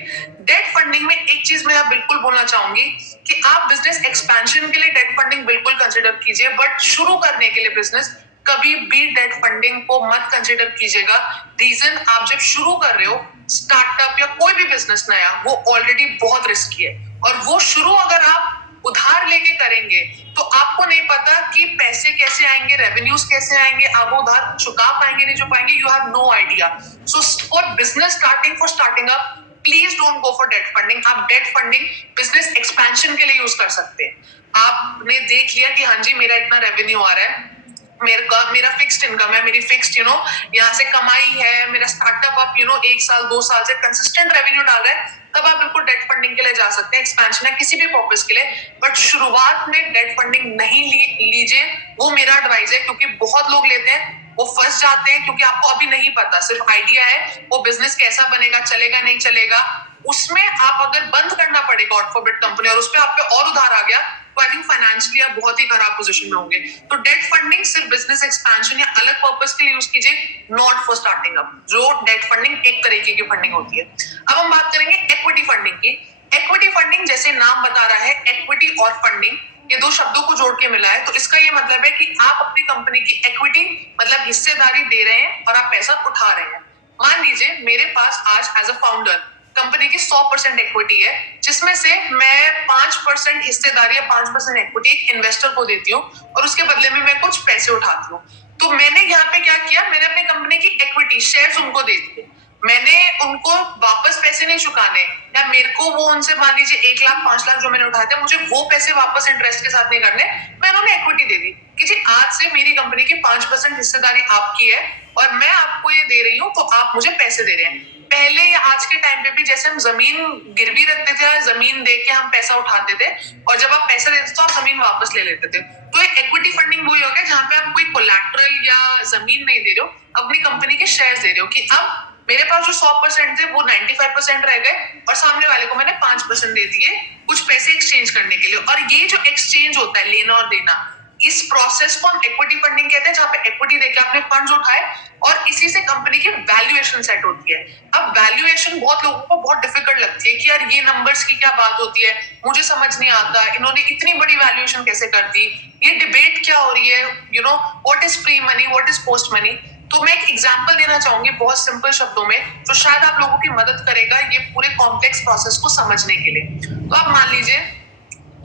डेट फंडिंग में एक चीज मैं बिल्कुल बोलना चाहूंगी कि आप बिजनेस एक्सपेंशन के लिए डेट फंडिंग बिल्कुल कंसिडर कीजिए, बट शुरू करने के लिए बिजनेस कभी भी डेट फंडिंग को मत कंसिडर कीजिएगा। रीजन, आप जब शुरू कर रहे हो स्टार्टअप या कोई भी बिजनेस नया, वो ऑलरेडी बहुत रिस्की है, और वो शुरू अगर आप उधार लेके करेंगे तो आपको नहीं पता कि पैसे कैसे आएंगे, रेवेन्यूज कैसे आएंगे, आप वो उधार चुका पाएंगे नहीं चुका पाएंगे, you have no idea. So for business starting, for starting up, please don't go for debt funding. आप डेट फंडिंग बिजनेस एक्सपेंशन के लिए यूज कर सकते हैं। आपने देख लिया कि हाँ जी मेरा इतना रेवेन्यू आ रहा है, मेरा फिक्स्ड इनकम है, मेरी फिक्स्ड यहाँ से कमाई है, मेरा स्टार्टअप आप 1 साल 2 साल से कंसिस्टेंट रेवेन्यू डाल रहा है, तब आप बिल्कुल डेट फंडिंग के लिए जा सकते हैं, एक्सपेंशन है किसी भी पर्पस के लिए। बट शुरुआत में डेट फंडिंग नहीं लीजिए, वो मेरा एडवाइस है, क्योंकि बहुत लोग लेते हैं, वो फंस जाते हैं, क्योंकि आपको अभी नहीं पता, सिर्फ आइडिया है, वो बिजनेस कैसा बनेगा, चलेगा नहीं चलेगा, उसमें आप अगर बंद करना पड़ेगा गॉड फॉरबिड कंपनी और उस पर आप पे और उधार आ गया, तो आई थिंक फाइनेंशियली आप बहुत ही खराब पोजीशन में होंगे। तो डेट फंडिंग सिर्फ बिजनेस एक्सपेंशन या अलग पर्पस के लिए यूज कीजिए, नॉट फॉर स्टार्टिंग अप। जो डेट फंडिंग एक तरीके की फंडिंग होती है। अब हम बात करेंगे इक्विटी फंडिंग की। इक्विटी फंडिंग जैसे नाम बता रहा है, इक्विटी और फंडिंग ये दो शब्दों को जोड़ के मिला है, तो इसका ये मतलब है कि आप अपनी कंपनी की इक्विटी मतलब हिस्सेदारी दे रहे हैं और आप पैसा उठा रहे हैं। मान लीजिए मेरे पास आज एज अ फाउंडर कंपनी की 100% इक्विटी है, जिसमें से मैं 5% हिस्सेदारी या 5% इक्विटी एक इन्वेस्टर को देती हूँ और उसके बदले में मैं कुछ पैसे उठाती हूँ। तो मैंने यहाँ पे क्या किया, मैंने अपनी कंपनी की इक्विटी शेयर्स उनको दे दिए, मैंने उनको वापस पैसे नहीं चुकाने, या मेरे को वो उनसे मान लीजिए 1 लाख 5 लाख जो मैंने उठाए थे, मुझे वो पैसे वापस इंटरेस्ट के साथ नहीं करने, मैंने उन्हें इक्विटी दे दी कि जी आज से मेरी कंपनी की 5% हिस्सेदारी आपकी है और मैं आपको ये दे रही हूँ, तो आप मुझे पैसे दे रहे हैं। पहले या आज के टाइम पे भी जैसे हम जमीन गिरवी रखते थे, जमीन दे के हम पैसा उठाते थे, और जब आप पैसा देते तो आप जमीन वापस ले लेते थे। तो इक्विटी फंडिंग वही हो गया जहां पे आप कोई कोलैटरल या जमीन नहीं दे रहे हो, अपनी कंपनी के शेयर्स दे रहे हो कि अब मेरे पास जो 100% थे वो 95% रह गए और सामने वाले को मैंने 5% दे दिए कुछ पैसे एक्सचेंज करने के लिए। और ये जो एक्सचेंज होता है, लेना और देना, इस प्रोसेस को हम इक्विटी फंडिंग कहते हैं, जहां पे इक्विटी देके आपने फंड्स उठाए और इसी से कंपनी की वैल्यूएशन सेट होती है। अब वैल्यूएशन बहुत लोगों को बहुत डिफिकल्ट लगती है कि यार ये नंबर्स की क्या बात होती है, मुझे समझ नहीं आता, इन्होंने इतनी बड़ी वैल्यूएशन कैसे कर दी, ये डिबेट क्या हो रही है, what is pre money, what is post money. तो मैं एक एग्जांपल देना चाहूंगी बहुत सिंपल शब्दों में, जो शायद आप लोगों की मदद करेगा ये पूरे कॉम्प्लेक्स प्रोसेस को समझने के लिए। तो आप मान लीजिए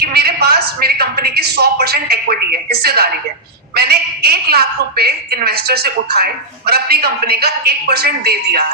कि मेरे पास मेरी कंपनी की 100% इक्विटी है, हिस्सेदारी है, मैंने 1 लाख रुपए इन्वेस्टर से उठाए और अपनी कंपनी का 1% दे दिया।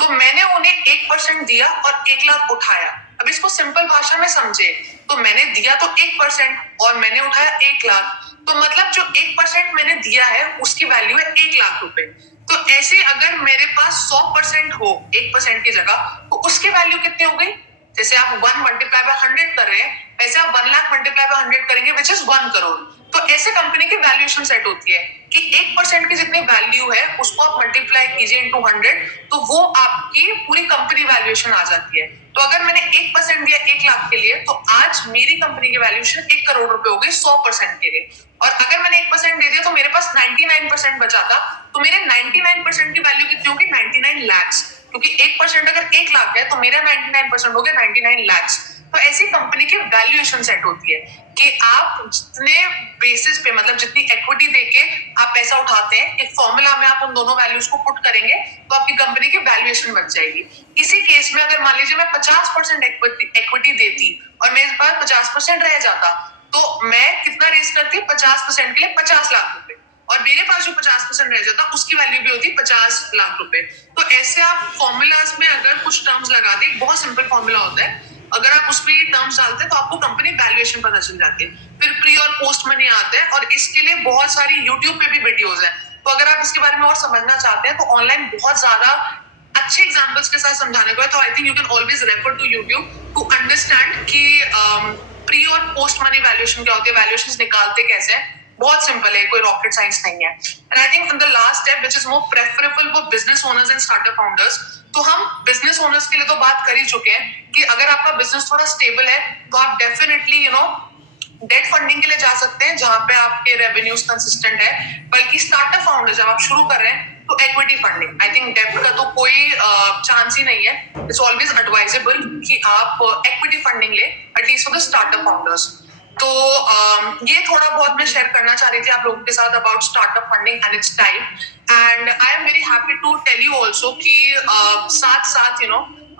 तो मैंने उन्हें 1% दिया और 1 लाख उठाया। अब इसको सिंपल भाषा में समझे, तो मैंने दिया तो 1% और मैंने उठाया 1 लाख, तो मतलब जो 1% मैंने दिया है उसकी वैल्यू है 1 लाख रुपए। तो ऐसे अगर मेरे पास 100% हो 1% की जगह, तो उसकी वैल्यू कितनी हो गई, जैसे आप 1 मल्टीप्लाई बाय 100 कर रहे हैं, ऐसे आप 1 लाख मल्टीप्लाई बाय 100 करेंगे, विच इज 1 करोड़। तो ऐसे कंपनी की वैल्यूएशन सेट होती है कि 1% की जितनी वैल्यू है उसको आप मल्टीप्लाई कीजिए इनटू 100, तो वो आपकी पूरी कंपनी वैल्यूएशन आ जाती है। तो अगर मैंने 1% दिया 1 लाख के लिए, तो आज मेरी कंपनी की वैल्यूएशन 1 करोड़ रुपए हो गई 100% के लिए। और अगर मैंने 1% दे दिया तो मेरे पास 99% बचा था, तो मेरे 99% की वैल्यू कितनी होगी, 99 लाख, क्योंकि 1% अगर 1 लाख है तो मेरा 99% हो गया 99 लाख। तो ऐसी कंपनी की वैल्यूएशन सेट होती है कि आप जितने बेसिस पे मतलब जितनी इक्विटी देके आप पैसा उठाते हैं, एक फॉर्मूला में आप उन दोनों वैल्यूज को पुट करेंगे तो आपकी कंपनी की वैल्यूएशन बन जाएगी। इसी केस में अगर मान लीजिए मैं 50% इक्विटी देती और मेरे पास 50% रह जाता, तो मैं कितना रेस करती? 50% के लिए 50 लाख रुपए, और मेरे पास जो 50% रह जाता उसकी वैल्यू भी होती 50 लाख रुपए। तो ऐसे आप फॉर्मूलाज में अगर कुछ टर्म्स लगाते, बहुत सिंपल फॉर्मूला होता है, अगर आप उसमें ये टर्म्स डालते हैं तो आपको कंपनी वैल्यूएशन पता चल जाती है। फिर प्री और पोस्ट मनी आता है, और इसके लिए बहुत सारी यूट्यूब पे भी वीडियोस हैं। तो अगर आप इसके बारे में और समझना चाहते हैं तो ऑनलाइन बहुत ज्यादा अच्छे एग्जांपल्स के साथ समझाने को है। तो I think you can always refer to YouTube to understand कि प्री और पोस्ट मनी वैल्यूएशन क्या होती है, वैल्यूएशन निकालते कैसे हैं। बहुत सिंपल है, कोई रॉकेट साइंस नहीं है। And I think in the last step which is more preferable for business owners and startup founders, तो हम बिजनेस ओनर्स के लिए तो बात कर ही चुके हैं कि अगर आपका बिजनेस थोड़ा स्टेबल है तो आप डेफिनेटली डेट फंडिंग के लिए जा सकते हैं जहां पे आपके रेवेन्यूज कंसिस्टेंट है। बल्कि स्टार्टअप फाउंडर जब आप शुरू कर रहे हैं तो इक्विटी फंडिंग, आई थिंक डेब्ट का तो कोई चांस ही नहीं है। इट्स ऑलवेज एडवाइजेबल कि आप इक्विटी फंडिंग ले, at least for the startup founders. तो ये थोड़ा बहुत मैं शेयर करना चाह रही थी आप लोगों के साथ about startup funding and its type. And I am very happy to tell you also कि साथ साथ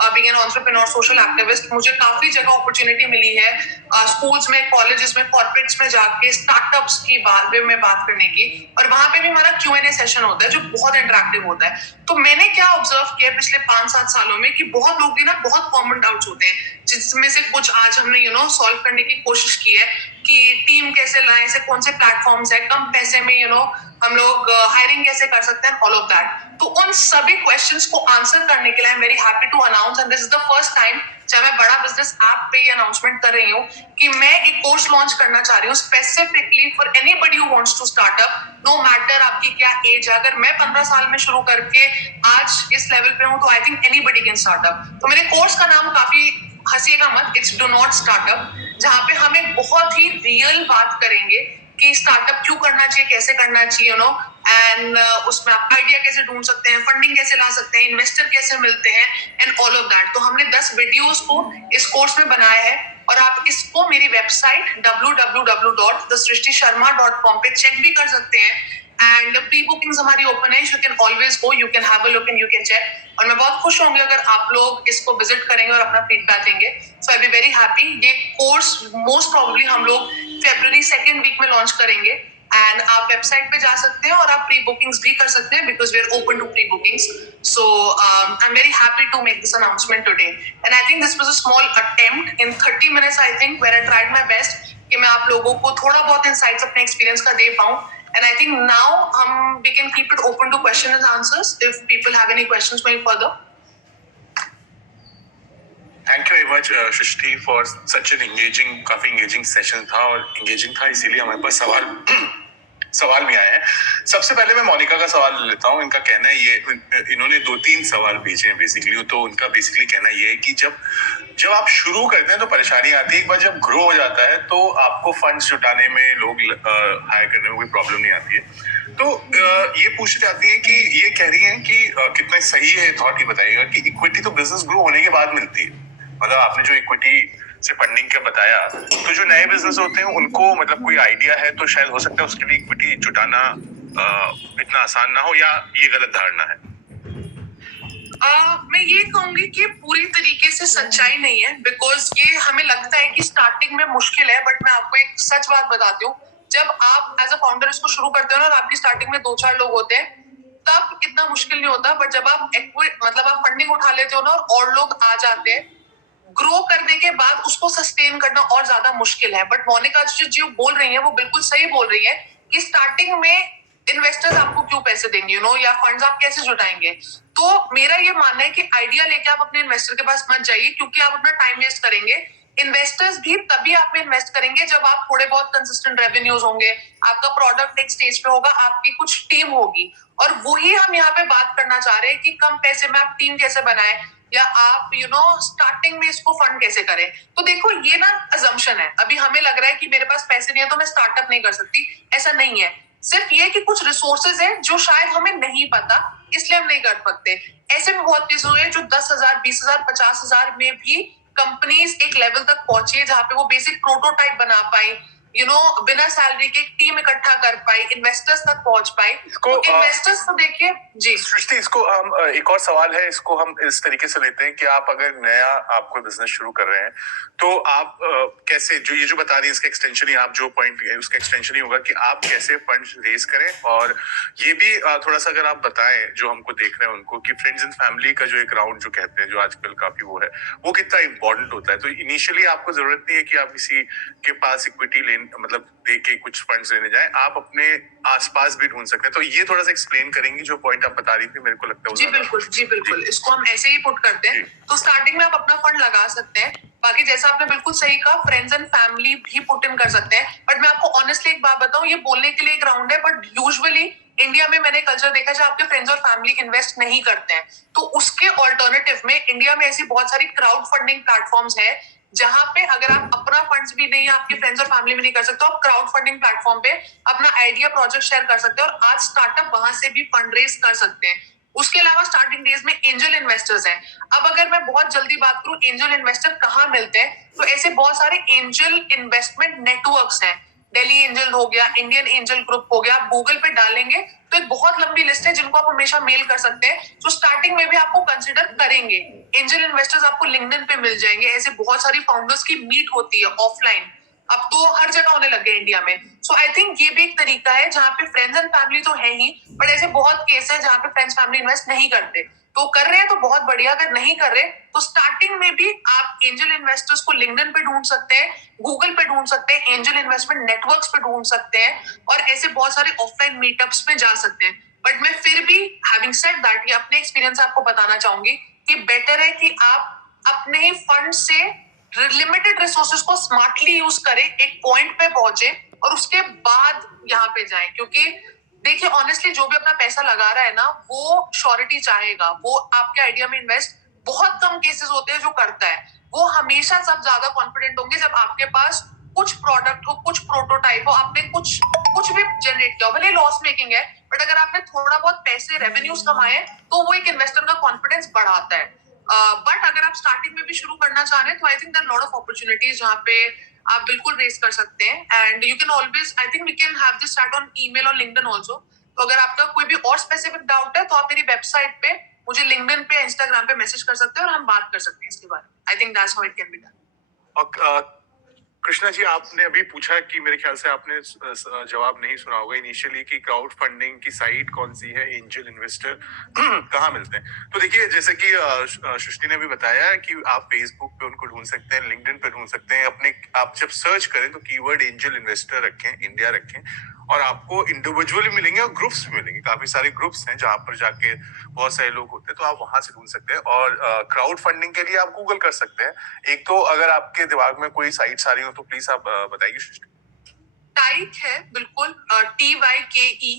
being an entrepreneur, social activist, मुझे काफी जगह अपॉर्चुनिटी मिली है स्कूल्स में, कॉलेजेस में, कॉर्पोरेट्स में जाके स्टार्टअप्स की बारे में बात करने की। और वहां पे भी हमारा Q&A सेशन होता है जो बहुत इंटरेक्टिव होता है। तो मैंने क्या ऑब्जर्व किया पिछले 5-7 सालों में कि बहुत लोग भी ना बहुत कॉमन डाउट्स होते हैं, जिसमें से कुछ आज हमने सॉल्व करने की कोशिश की है कि टीम कैसे लाएं, ऐसे कौन से प्लेटफॉर्म्स है, कम पैसे में हम लोग हायरिंग कैसे कर सकते हैं, ऑल ऑफ दैट। तो उन सभी क्वेश्चंस को आंसर करने के लिए I am very happy to announce, and this is the first time जब मैं बड़ा बिजनेस ऐप पे ये अनाउंसमेंट कर रही हूँ कि मैं एक कोर्स लॉन्च करना चाह रही हूँ specifically for anybody who wants to start up, no matter आपकी क्या एज है। अगर मैं 15 साल में शुरू करके आज इस लेवल पे हूँ तो I think anybody can start up. तो मेरे कोर्स का नाम काफी हंसीएगा मत, इट्स डू नॉट स्टार्टअप, जहाँ पे हम एक बहुत ही रियल बात करेंगे कि स्टार्टअप क्यों करना चाहिए, कैसे करना चाहिए, एंड उसमें आप आइडिया कैसे ढूंढ सकते हैं, फंडिंग कैसे ला सकते हैं, इन्वेस्टर कैसे मिलते हैं, एंड ऑल ऑफ दैट। तो हमने 10 वीडियोस को इस कोर्स में बनाया है, और आप इसको मेरी वेबसाइट www.thesrishthisharma.com पे चेक भी कर सकते हैं। एंड प्री बुकिंग्स हमारी ओपन है, you can always go, you can have a look and you can check. और मैं बहुत खुश होंगी अगर आप लोग इसको विजिट करेंगे और अपना फीडबैक देंगे। सो आई बी वेरी हैप्पी। ये कोर्स मोस्ट प्रोबेबली हम लोग February 2nd वीक में लॉन्च करेंगे, एंड आप वेबसाइट पे जा सकते हैं और आप प्री बुकिंग्स भी कर सकते हैं because we are open to pre bookings. So I am very happy to make this announcement today, and I think this was a small attempt in 30 minutes, I think, where I tried my best कि मैं आप लोगों को थोड़ा बहुत इनसाइट्स अपने एक्सपीरियंस का दे पाऊं। And I think now we can keep it open to question and answers if people have any questions going further. Thank you very much Srishti for such an engaging, काफी एंगेजिंग सेशन था, और एंगेजिंग था इसीलिए हमारे पास सवाल भी आए हैं। सबसे पहले मैं मोनिका का सवाल लेता हूँ। इनका कहना है ये, इन्होंने 2-3 सवाल भेजे हैं बेसिकली। तो उनका बेसिकली कहना ये है कि जब आप शुरू करते हैं तो परेशानी आती है, एक बार जब ग्रो हो जाता है तो आपको फंड्स जुटाने में, लोग हायर करने में कोई प्रॉब्लम नहीं आती है। तो ये पूछना चाहती है कि ये कह रही हैं कि कितना सही है थॉट, ये बताइएगा कि इक्विटी तो बिजनेस ग्रो होने के बाद मिलती है। मतलब आपने जो इक्विटी से फंडिंग का बताया, तो जो नए बिजनेस होते हैं उनको मतलब कोई आइडिया है तो शायद हो सकता है उसके लिए इक्विटी जुटाना इतना आसान ना हो, या ये गलत धारणा है? मैं ये कहूंगी कि पूरी तरीके से सच्चाई नहीं है, बिकॉज ये हमें लगता है कि स्टार्टिंग में मुश्किल है, बट मैं आपको एक सच बात बताती हूँ। जब आप एज अ फाउंडर इसको शुरू करते हो ना, और आपकी स्टार्टिंग में 2-4 लोग होते हैं, तब इतना मुश्किल नहीं होता। बट जब आप मतलब आप फंडिंग उठा लेते हो ना और लोग आ जाते हैं, ग्रो करने के बाद उसको सस्टेन करना और ज्यादा मुश्किल है। बट मोनिका जो बोल रही है वो बिल्कुल सही बोल रही है कि स्टार्टिंग में इन्वेस्टर्स आपको क्यों पैसे देंगे, या फंड्स आप कैसे जुटाएंगे। तो मेरा ये मानना है कि आइडिया लेके आप अपने इन्वेस्टर के पास मत जाइए, क्योंकि आप अपना टाइम वेस्ट करेंगे। इन्वेस्टर्स भी तभी आप में इन्वेस्ट करेंगे जब आप थोड़े बहुत कंसिस्टेंट रेवेन्यूज होंगे, आपका प्रोडक्ट एक स्टेज पे होगा, आपकी कुछ टीम होगी। और वही हम यहाँ पे बात करना चाह रहे हैं कि कम पैसे में आप टीम कैसे बनाए, या आप स्टार्टिंग में इसको फंड कैसे करें। तो देखो, ये ना अजम्पशन है। अभी हमें लग रहा है कि मेरे पास पैसे नहीं है तो मैं स्टार्टअप नहीं कर सकती, ऐसा नहीं है। सिर्फ ये कि कुछ रिसोर्सेज हैं जो शायद हमें नहीं पता, इसलिए हम नहीं कर सकते। ऐसे में बहुत केस हुए जो 10,000, 20,000, 50,000 में भी कंपनीज एक लेवल तक पहुंची जहां पे वो बेसिक प्रोटोटाइप बना पाई, बिना सैलरी के टीम इकट्ठा कर पाई, इन्वेस्टर्स तक पहुंच पाई। इसको इन्वेस्टर्स को देखिए जी। सृष्टि, इसको हम एक और सवाल है, इसको हम इस तरीके से लेते हैं कि आप अगर नया आप कोई बिजनेस शुरू कर रहे हैं तो आप कैसे, जो ये जो बता रही है इसका एक्सटेंशन ही, आप जो पॉइंट है उसका एक्सटेंशन ही होगा कि आप कैसे फंड रेज करें। और ये भी थोड़ा सा अगर आप बताएं जो हमको देख रहे हैं उनको, कि फ्रेंड्स एंड फैमिली का जो एक राउंड जो कहते हैं, जो आजकल काफी वो है, वो कितना इंपॉर्टेंट होता है। तो इनिशियली आपको जरूरत नहीं है कि आप किसी के पास इक्विटी मतलब दे के कुछ फंड्स लेने जाएं, आप अपने आसपास भी ढूंढ सकते हैं। तो ये थोड़ा सा एक्सप्लेन करेंगी जो पॉइंट आप बता रही थी, मेरे को लगता है जी बिल्कुल, जी बिल्कुल, इसको हम ऐसे ही पुट करते हैं। तो स्टार्टिंग में आप अपना फंड लगा सकते हैं, बाकी जैसा आपने बिल्कुल सही कहा, फ्रेंड्स एंड फैमिली भी पुट इन कर सकते हैं। बट मैं आपको ऑनेस्टली एक बात बताऊं, ये बोलने के लिए एक राउंड है, बट यूजुअली इंडिया में मैंने कल्चर देखा है जहाँ आपके फ्रेंड्स और फैमिली इन्वेस्ट नहीं करते हैं। तो उसके ऑल्टरनेटिव में इंडिया में ऐसी बहुत सारी क्राउड फंडिंग प्लेटफॉर्म्स है जहां पे अगर आप अपना फंड्स भी नहीं, आपके फ्रेंड्स और फैमिली में नहीं कर सकते, तो आप क्राउड फंडिंग प्लेटफॉर्म पे अपना आइडिया प्रोजेक्ट शेयर कर सकते हैं और आज स्टार्टअप वहां से भी फंड रेज कर सकते हैं। उसके अलावा स्टार्टिंग डेज में एंजल इन्वेस्टर्स हैं। अब अगर मैं बहुत जल्दी बात करूं एंजल इन्वेस्टर कहाँ मिलते हैं, तो ऐसे बहुत सारे एंजल इन्वेस्टमेंट नेटवर्क्स हैं। दिल्ली एंजल हो गया, इंडियन एंजल ग्रुप हो गया, आप गूगल पे डालेंगे तो एक बहुत लंबी लिस्ट है जिनको आप हमेशा मेल कर सकते हैं, जो स्टार्टिंग में भी आपको कंसिडर करेंगे। एंजल इन्वेस्टर्स आपको लिंक्डइन पे मिल जाएंगे, ऐसे बहुत सारी फाउंडर्स की मीट होती है ऑफलाइन, अब तो हर जगह होने लग गए इंडिया में। सो आई थिंक ये भी एक तरीका है जहाँ पे फ्रेंड्स एंड फैमिली तो है ही, बट ऐसे बहुत केस है जहाँ पे फ्रेंड्स फैमिली इन्वेस्ट नहीं करते। तो कर रहे हैं तो बहुत बढ़िया, अगर नहीं कर रहे तो स्टार्टिंग में भी आप एंजल इन्वेस्टर्स को लिंक्डइन पे ढूंढ सकते हैं, गूगल पे ढूंढ सकते हैं, एंजल इन्वेस्टमेंट नेटवर्क्स पे ढूंढ सकते हैं और ऐसे बहुत सारे ऑफलाइन मीटअप्स में जा सकते हैं। बट मैं फिर भी हैविंग सेड दैट, ये अपने एक्सपीरियंस आपको बताना चाहूंगी कि बेटर है कि आप अपने ही फंड से लिमिटेड रिसोर्सेज को स्मार्टली यूज करें, एक पॉइंट पे पहुंचे और उसके बाद यहाँ पे जाएं। क्योंकि देखिए ऑनेस्टली जो भी अपना पैसा लगा रहा है ना, वो श्योरिटी चाहेगा, वो आपके आइडिया में इन्वेस्ट बहुत कम केसेस होते हैं जो करता है। वो हमेशा सब ज्यादा कॉन्फिडेंट होंगे जब आपके पास कुछ प्रोडक्ट हो, कुछ प्रोटोटाइप हो, आपने कुछ भी जनरेट किया हो, भले लॉस मेकिंग है, बट अगर आपने थोड़ा बहुत पैसे रेवेन्यूज कमाए तो वो एक इन्वेस्टर का कॉन्फिडेंस बढ़ाता है। बट अगर आप स्टार्टिंग में भी शुरू करना चाह रहे हैं तो I think there lot of opportunities जहाँ पे आप बिल्कुल रेस कर सकते हैं। And you can always, I think we can have this chat on email और लिंक्डइन ऑल्सो। तो अगर आपका कोई भी और स्पेसिफिक डाउट है तो आप मेरी वेबसाइट पे मुझे लिंक्डइन पे, इंस्टाग्राम पे मैसेज कर सकते हैं और हम बात कर सकते हैं इसके बारे में। I think that's how it can be done. और कृष्णा जी, आपने अभी पूछा कि मेरे ख्याल से आपने जवाब नहीं सुना होगा इनिशियली कि क्राउड फंडिंग की साइट कौन सी है, एंजल इन्वेस्टर कहाँ मिलते हैं। तो देखिए, जैसे कि सृष्टि ने भी बताया है कि आप फेसबुक पे उनको ढूंढ सकते हैं, लिंक्डइन पे ढूंढ सकते हैं। अपने आप जब सर्च करें तो कीवर्ड एंजल इन्वेस्टर रखें, इंडिया रखें, और आपको इंडिविजुअली मिलेंगे और ग्रुप्स भी मिलेंगे। काफी सारे ग्रुप्स हैं जहां पर जाके बहुत सारे लोग होते हैं, तो आप वहां से ढूंढ सकते हैं। और क्राउड फंडिंग के लिए आप गूगल कर सकते हैं। एक तो अगर आपके दिमाग में कोई साइट्स आ रही हो तो प्लीज आप बताइए सृष्टि। टाइक है बिल्कुल, TYKE,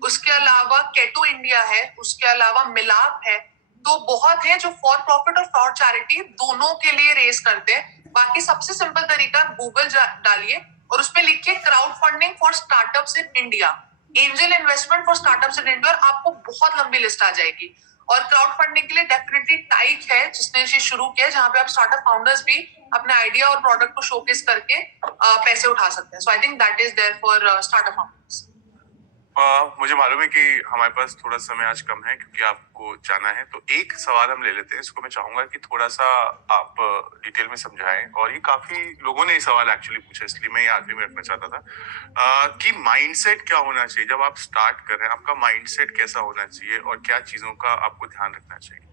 उसके अलावा केटो इंडिया है, उसके अलावा मिलाप है। तो बहुत है जो फॉर प्रॉफिट और फॉर चैरिटी दोनों के लिए रेस करते हैं। बाकी सबसे सिंपल तरीका गूगल डालिए और उसपे लिखिए crowd funding for startups in India, angel investment for startups in India, और आपको बहुत लंबी लिस्ट आ जाएगी। और क्राउड फंडिंग के लिए डेफिनेटली टाइक है जिसने ये शुरू किया, जहां पे आप स्टार्टअप फाउंडर्स भी अपने आइडिया और प्रोडक्ट को शोकेस करके पैसे उठा सकते हैं। So I think that is there for startup founders. मुझे मालूम है कि हमारे पास थोड़ा समय आज कम है क्योंकि आपको जाना है, तो एक सवाल हम ले लेते हैं। इसको मैं चाहूंगा कि थोड़ा सा आप डिटेल में समझाएं। और ये काफी लोगों ने ये सवाल एक्चुअली पूछा, इसलिए मैं ये आखिरी में रखना चाहता था कि माइंडसेट क्या होना चाहिए जब आप स्टार्ट कर रहे हैं। आपका माइंडसेट कैसा होना चाहिए और क्या चीजों का आपको ध्यान रखना चाहिए?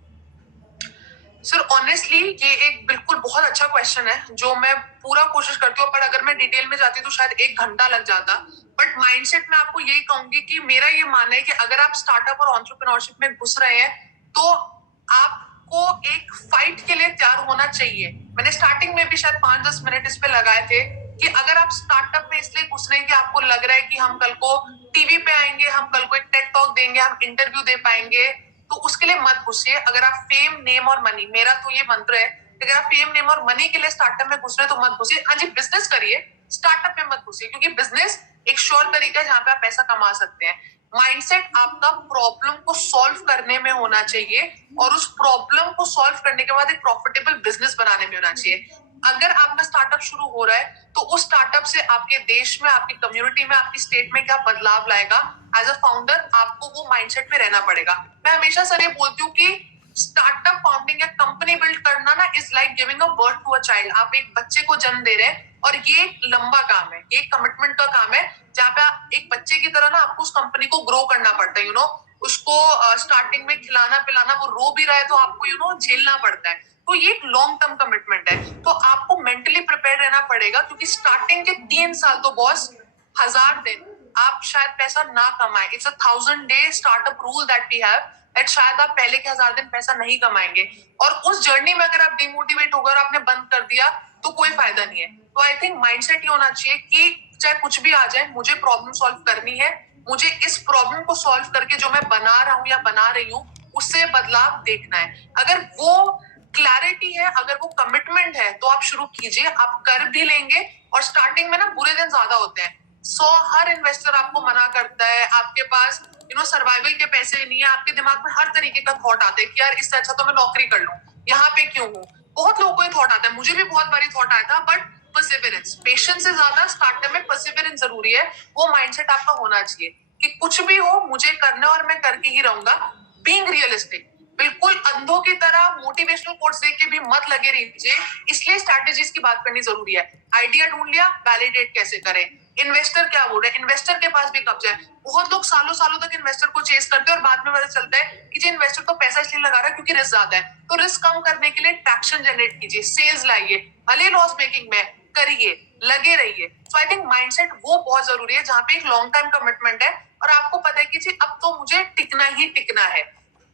सर ऑनेस्टली ये एक बिल्कुल बहुत अच्छा क्वेश्चन है जो मैं पूरा कोशिश करती हूँ, पर अगर मैं डिटेल में जाती तो शायद 1 घंटा लग जाता। बट माइंडसेट में आपको यही कहूंगी कि मेरा ये मानना है कि अगर आप स्टार्टअप और एंटरप्रेन्योरशिप में घुस रहे हैं तो आपको एक फाइट के लिए तैयार होना चाहिए। मैंने स्टार्टिंग में भी शायद 5-10 मिनट इस पे लगाए थे कि अगर आप स्टार्टअप में इसलिए घुस रहे हैं कि आपको लग रहा है कि हम कल को टीवी पे आएंगे, हम कल को एक टेड टॉक देंगे, हम इंटरव्यू दे पाएंगे, तो उसके लिए मत घुसिए। अगर आप फेम, नेम और मनी, मेरा तो ये मंत्र है, अगर आप फेम, नेम और मनी के लिए स्टार्टअप में घुस रहे हैं तो मत घुसिए। हाँ जी, बिजनेस करिए, स्टार्टअप में मत घुसिए, क्योंकि बिजनेस एक श्योर तरीका है जहां पे आप पैसा कमा सकते हैं। माइंडसेट आपका प्रॉब्लम को सॉल्व करने में होना चाहिए और उस प्रॉब्लम को सॉल्व करने के बाद एक प्रॉफिटेबल बिजनेस बनाने में होना चाहिए। अगर आपका स्टार्टअप शुरू हो रहा है तो उस स्टार्टअप से आपके देश में, आपकी कम्युनिटी में, आपकी स्टेट में क्या बदलाव लाएगा, एज अ फाउंडर आपको वो माइंडसेट में रहना पड़ेगा। मैं हमेशा सर ये बोलती हूँ कि स्टार्टअप फाउंडिंग या कंपनी बिल्ड करना ना is like giving a birth to a child. आप एक बच्चे को जन्म दे रहे हैं और ये एक लंबा काम है, ये कमिटमेंट का काम है, जहाँ पे आप एक बच्चे की तरह ना आपको उस कंपनी को ग्रो करना पड़ता है। उसको स्टार्टिंग में खिलाना पिलाना, वो रो भी रहा है तो आपको झेलना पड़ता है। तो ये एक लॉन्ग टर्म कमिटमेंट है, तो आपको मेंटली प्रिपेयर रहना पड़ेगा, क्योंकि स्टार्टिंग के 3 साल तो बॉस 1000 दिन आप शायद पैसा ना कमाए। It's a 1000 day startup rule that we have, that शायद आप पहले के 1000 दिन पैसा नहीं कमाएंगे। और उस जर्नी में अगर आप डिमोटिवेट होकर आपने बंद कर दिया तो कोई फायदा नहीं है। तो आई थिंक माइंडसेट ये होना चाहिए कि चाहे कुछ भी आ जाए, मुझे प्रॉब्लम सॉल्व करनी है, मुझे इस प्रॉब्लम को सॉल्व करके जो मैं बना रहा हूँ या बना रही हूँ उससे बदलाव देखना है। अगर वो क्लैरिटी है, अगर वो कमिटमेंट है, तो आप शुरू कीजिए, आप कर भी लेंगे। और स्टार्टिंग में ना बुरे दिन ज्यादा होते हैं। हर इन्वेस्टर आपको मना करता है, आपके पास सर्वाइवल के पैसे नहीं है, आपके दिमाग में हर तरीके का थॉट आता है कि यार इससे अच्छा तो मैं नौकरी कर लूं, यहाँ पे क्यों हूँ। बहुत लोगों को ये थॉट आता है, मुझे भी बहुत बारी थॉट आया था, बट परसिवरेंस, पेशेंस से ज्यादा स्टार्टअप में परसिवरेंस जरूरी है। वो माइंडसेट आपका होना चाहिए कि कुछ भी हो मुझे करना और मैं करके ही रहूंगा। बीइंग रियलिस्टिक, बिल्कुल अंधों की तरह मोटिवेशनल कोट्स देख के भी मत लगे रहिए। इसलिए स्ट्रैटेजीज की बात करनी जरूरी है। आइडिया ढूंढ लिया, वैलिडेट कैसे करें, इन्वेस्टर क्या बोल रहे हैं, इन्वेस्टर के पास भी कब्जा है। बहुत लोग सालों सालों तक इन्वेस्टर को चेस करते हैं और बाद में पता चलता है कि जी इन्वेस्टर तो पैसा इसलिए लगा रहा है क्योंकि रिस्क ज्यादा है। तो रिस्क कम करने के लिए ट्रैक्शन जनरेट कीजिए, सेल्स लाइए, भले लॉस मेकिंग में करिए, लगे रहिए। सो आई थिंक माइंडसेट वो बहुत जरूरी है जहां पे एक लॉन्ग टर्म कमिटमेंट है और आपको पता है कि जी अब तो मुझे टिकना ही टिकना है।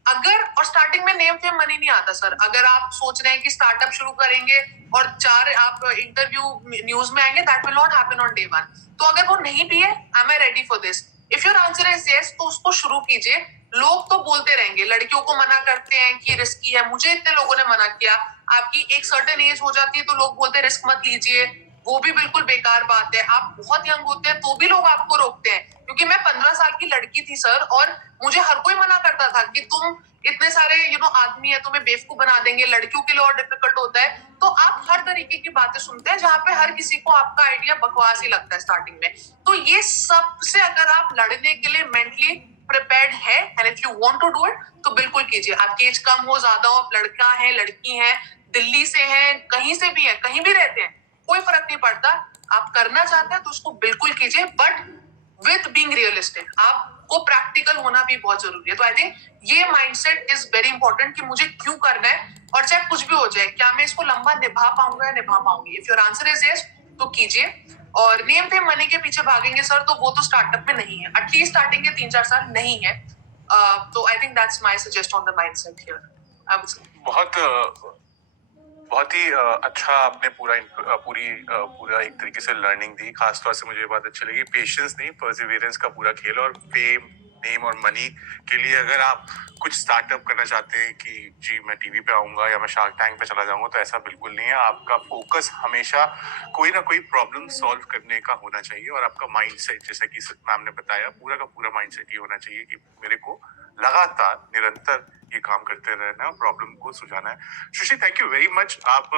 अगर और स्टार्टिंग में नेम फेम मनी नहीं आता सर। अगर आप सोच रहे हैं कि स्टार्टअप शुरू करेंगे और 4 आप इंटरव्यू न्यूज में आएंगे, that will not happen on day 1। तो अगर वो नहीं भी है, am I ready for this? If your answer is yes, तो उसको शुरू कीजिए। लोग तो बोलते रहेंगे, लड़कियों को मना करते हैं कि रिस्की है, मुझे इतने लोगों ने मना किया। आपकी एक सर्टेन एज हो जाती है तो लोग बोलते हैं रिस्क मत लीजिए, वो भी बिल्कुल बेकार बात है। आप बहुत यंग होते हैं तो भी लोग आपको रोकते हैं, क्योंकि मैं 15 साल की लड़की थी सर, और मुझे हर कोई मना करता था कि तुम इतने सारे आदमी है, तुम्हें बेवकूफ बना देंगे, लड़कियों के लिए और डिफिकल्ट होता है। तो आप हर तरीके की बातें सुनते हैं जहाँ पे हर किसी को आपका आइडिया बकवास ही लगता है स्टार्टिंग में। तो ये सबसे अगर आप लड़ने के लिए मेंटली प्रिपेयर्ड है, and if you want to do it, तो बिल्कुल कीजिए। आपकी एज कम हो, ज्यादा हो, आप लड़का है, लड़की है, दिल्ली से है, कहीं से भी है, कहीं भी रहते हैं, कोई फर्क नहीं पड़ता। आप करना चाहते हैं तो उसको बिल्कुल कीजिए, बट विद बीइंग रियलिस्टिक। आपको प्रैक्टिकल होना भी बहुत जरूरी है। तो आई थिंक ये माइंडसेट इज वेरी इंपॉर्टेंट कि मुझे क्यों करना है, और चाहे कुछ भी हो जाए, क्या मैं इसको लंबा निभा पाऊंगा या निभा पाऊंगी। If your answer is yes, तो कीजिए। और नेम फेम मनी के पीछे भागेंगे सर, तो वो तो स्टार्टअप में नहीं है, एटलीस्ट स्टार्टिंग के 3-4 साल नहीं है। तो I think that's my suggest on the mindset here, I would say. बहुत ही अच्छा आपने पूरा एक तरीके से लर्निंग दी। खासतौर से मुझे ये बात अच्छी लगी, पेशेंस नहीं परसिवियरेंस का पूरा खेल। और फेम, नेम और मनी के लिए अगर आप कुछ स्टार्टअप करना चाहते हैं कि जी मैं टीवी पे आऊंगा या मैं शार्क टैंक पे चला जाऊंगा, तो ऐसा बिल्कुल नहीं है। आपका फोकस हमेशा कोई ना कोई प्रॉब्लम सॉल्व करने का होना चाहिए। और आपका माइंडसेट, जैसा कि मैम ने बताया, पूरा का पूरा माइंडसेट ये होना चाहिए कि मेरे को लगातार निरंतर ये काम करते रहना है, प्रॉब्लम को सुलझाना है। Sushi, thank you very much. आप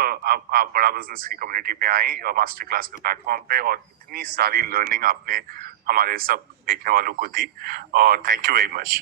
बड़ा बिजनेस की कम्युनिटी पे आई मास्टर क्लास के प्लेटफॉर्म पे, और इतनी सारी लर्निंग आपने हमारे सब देखने वालों को दी, और थैंक यू वेरी मच।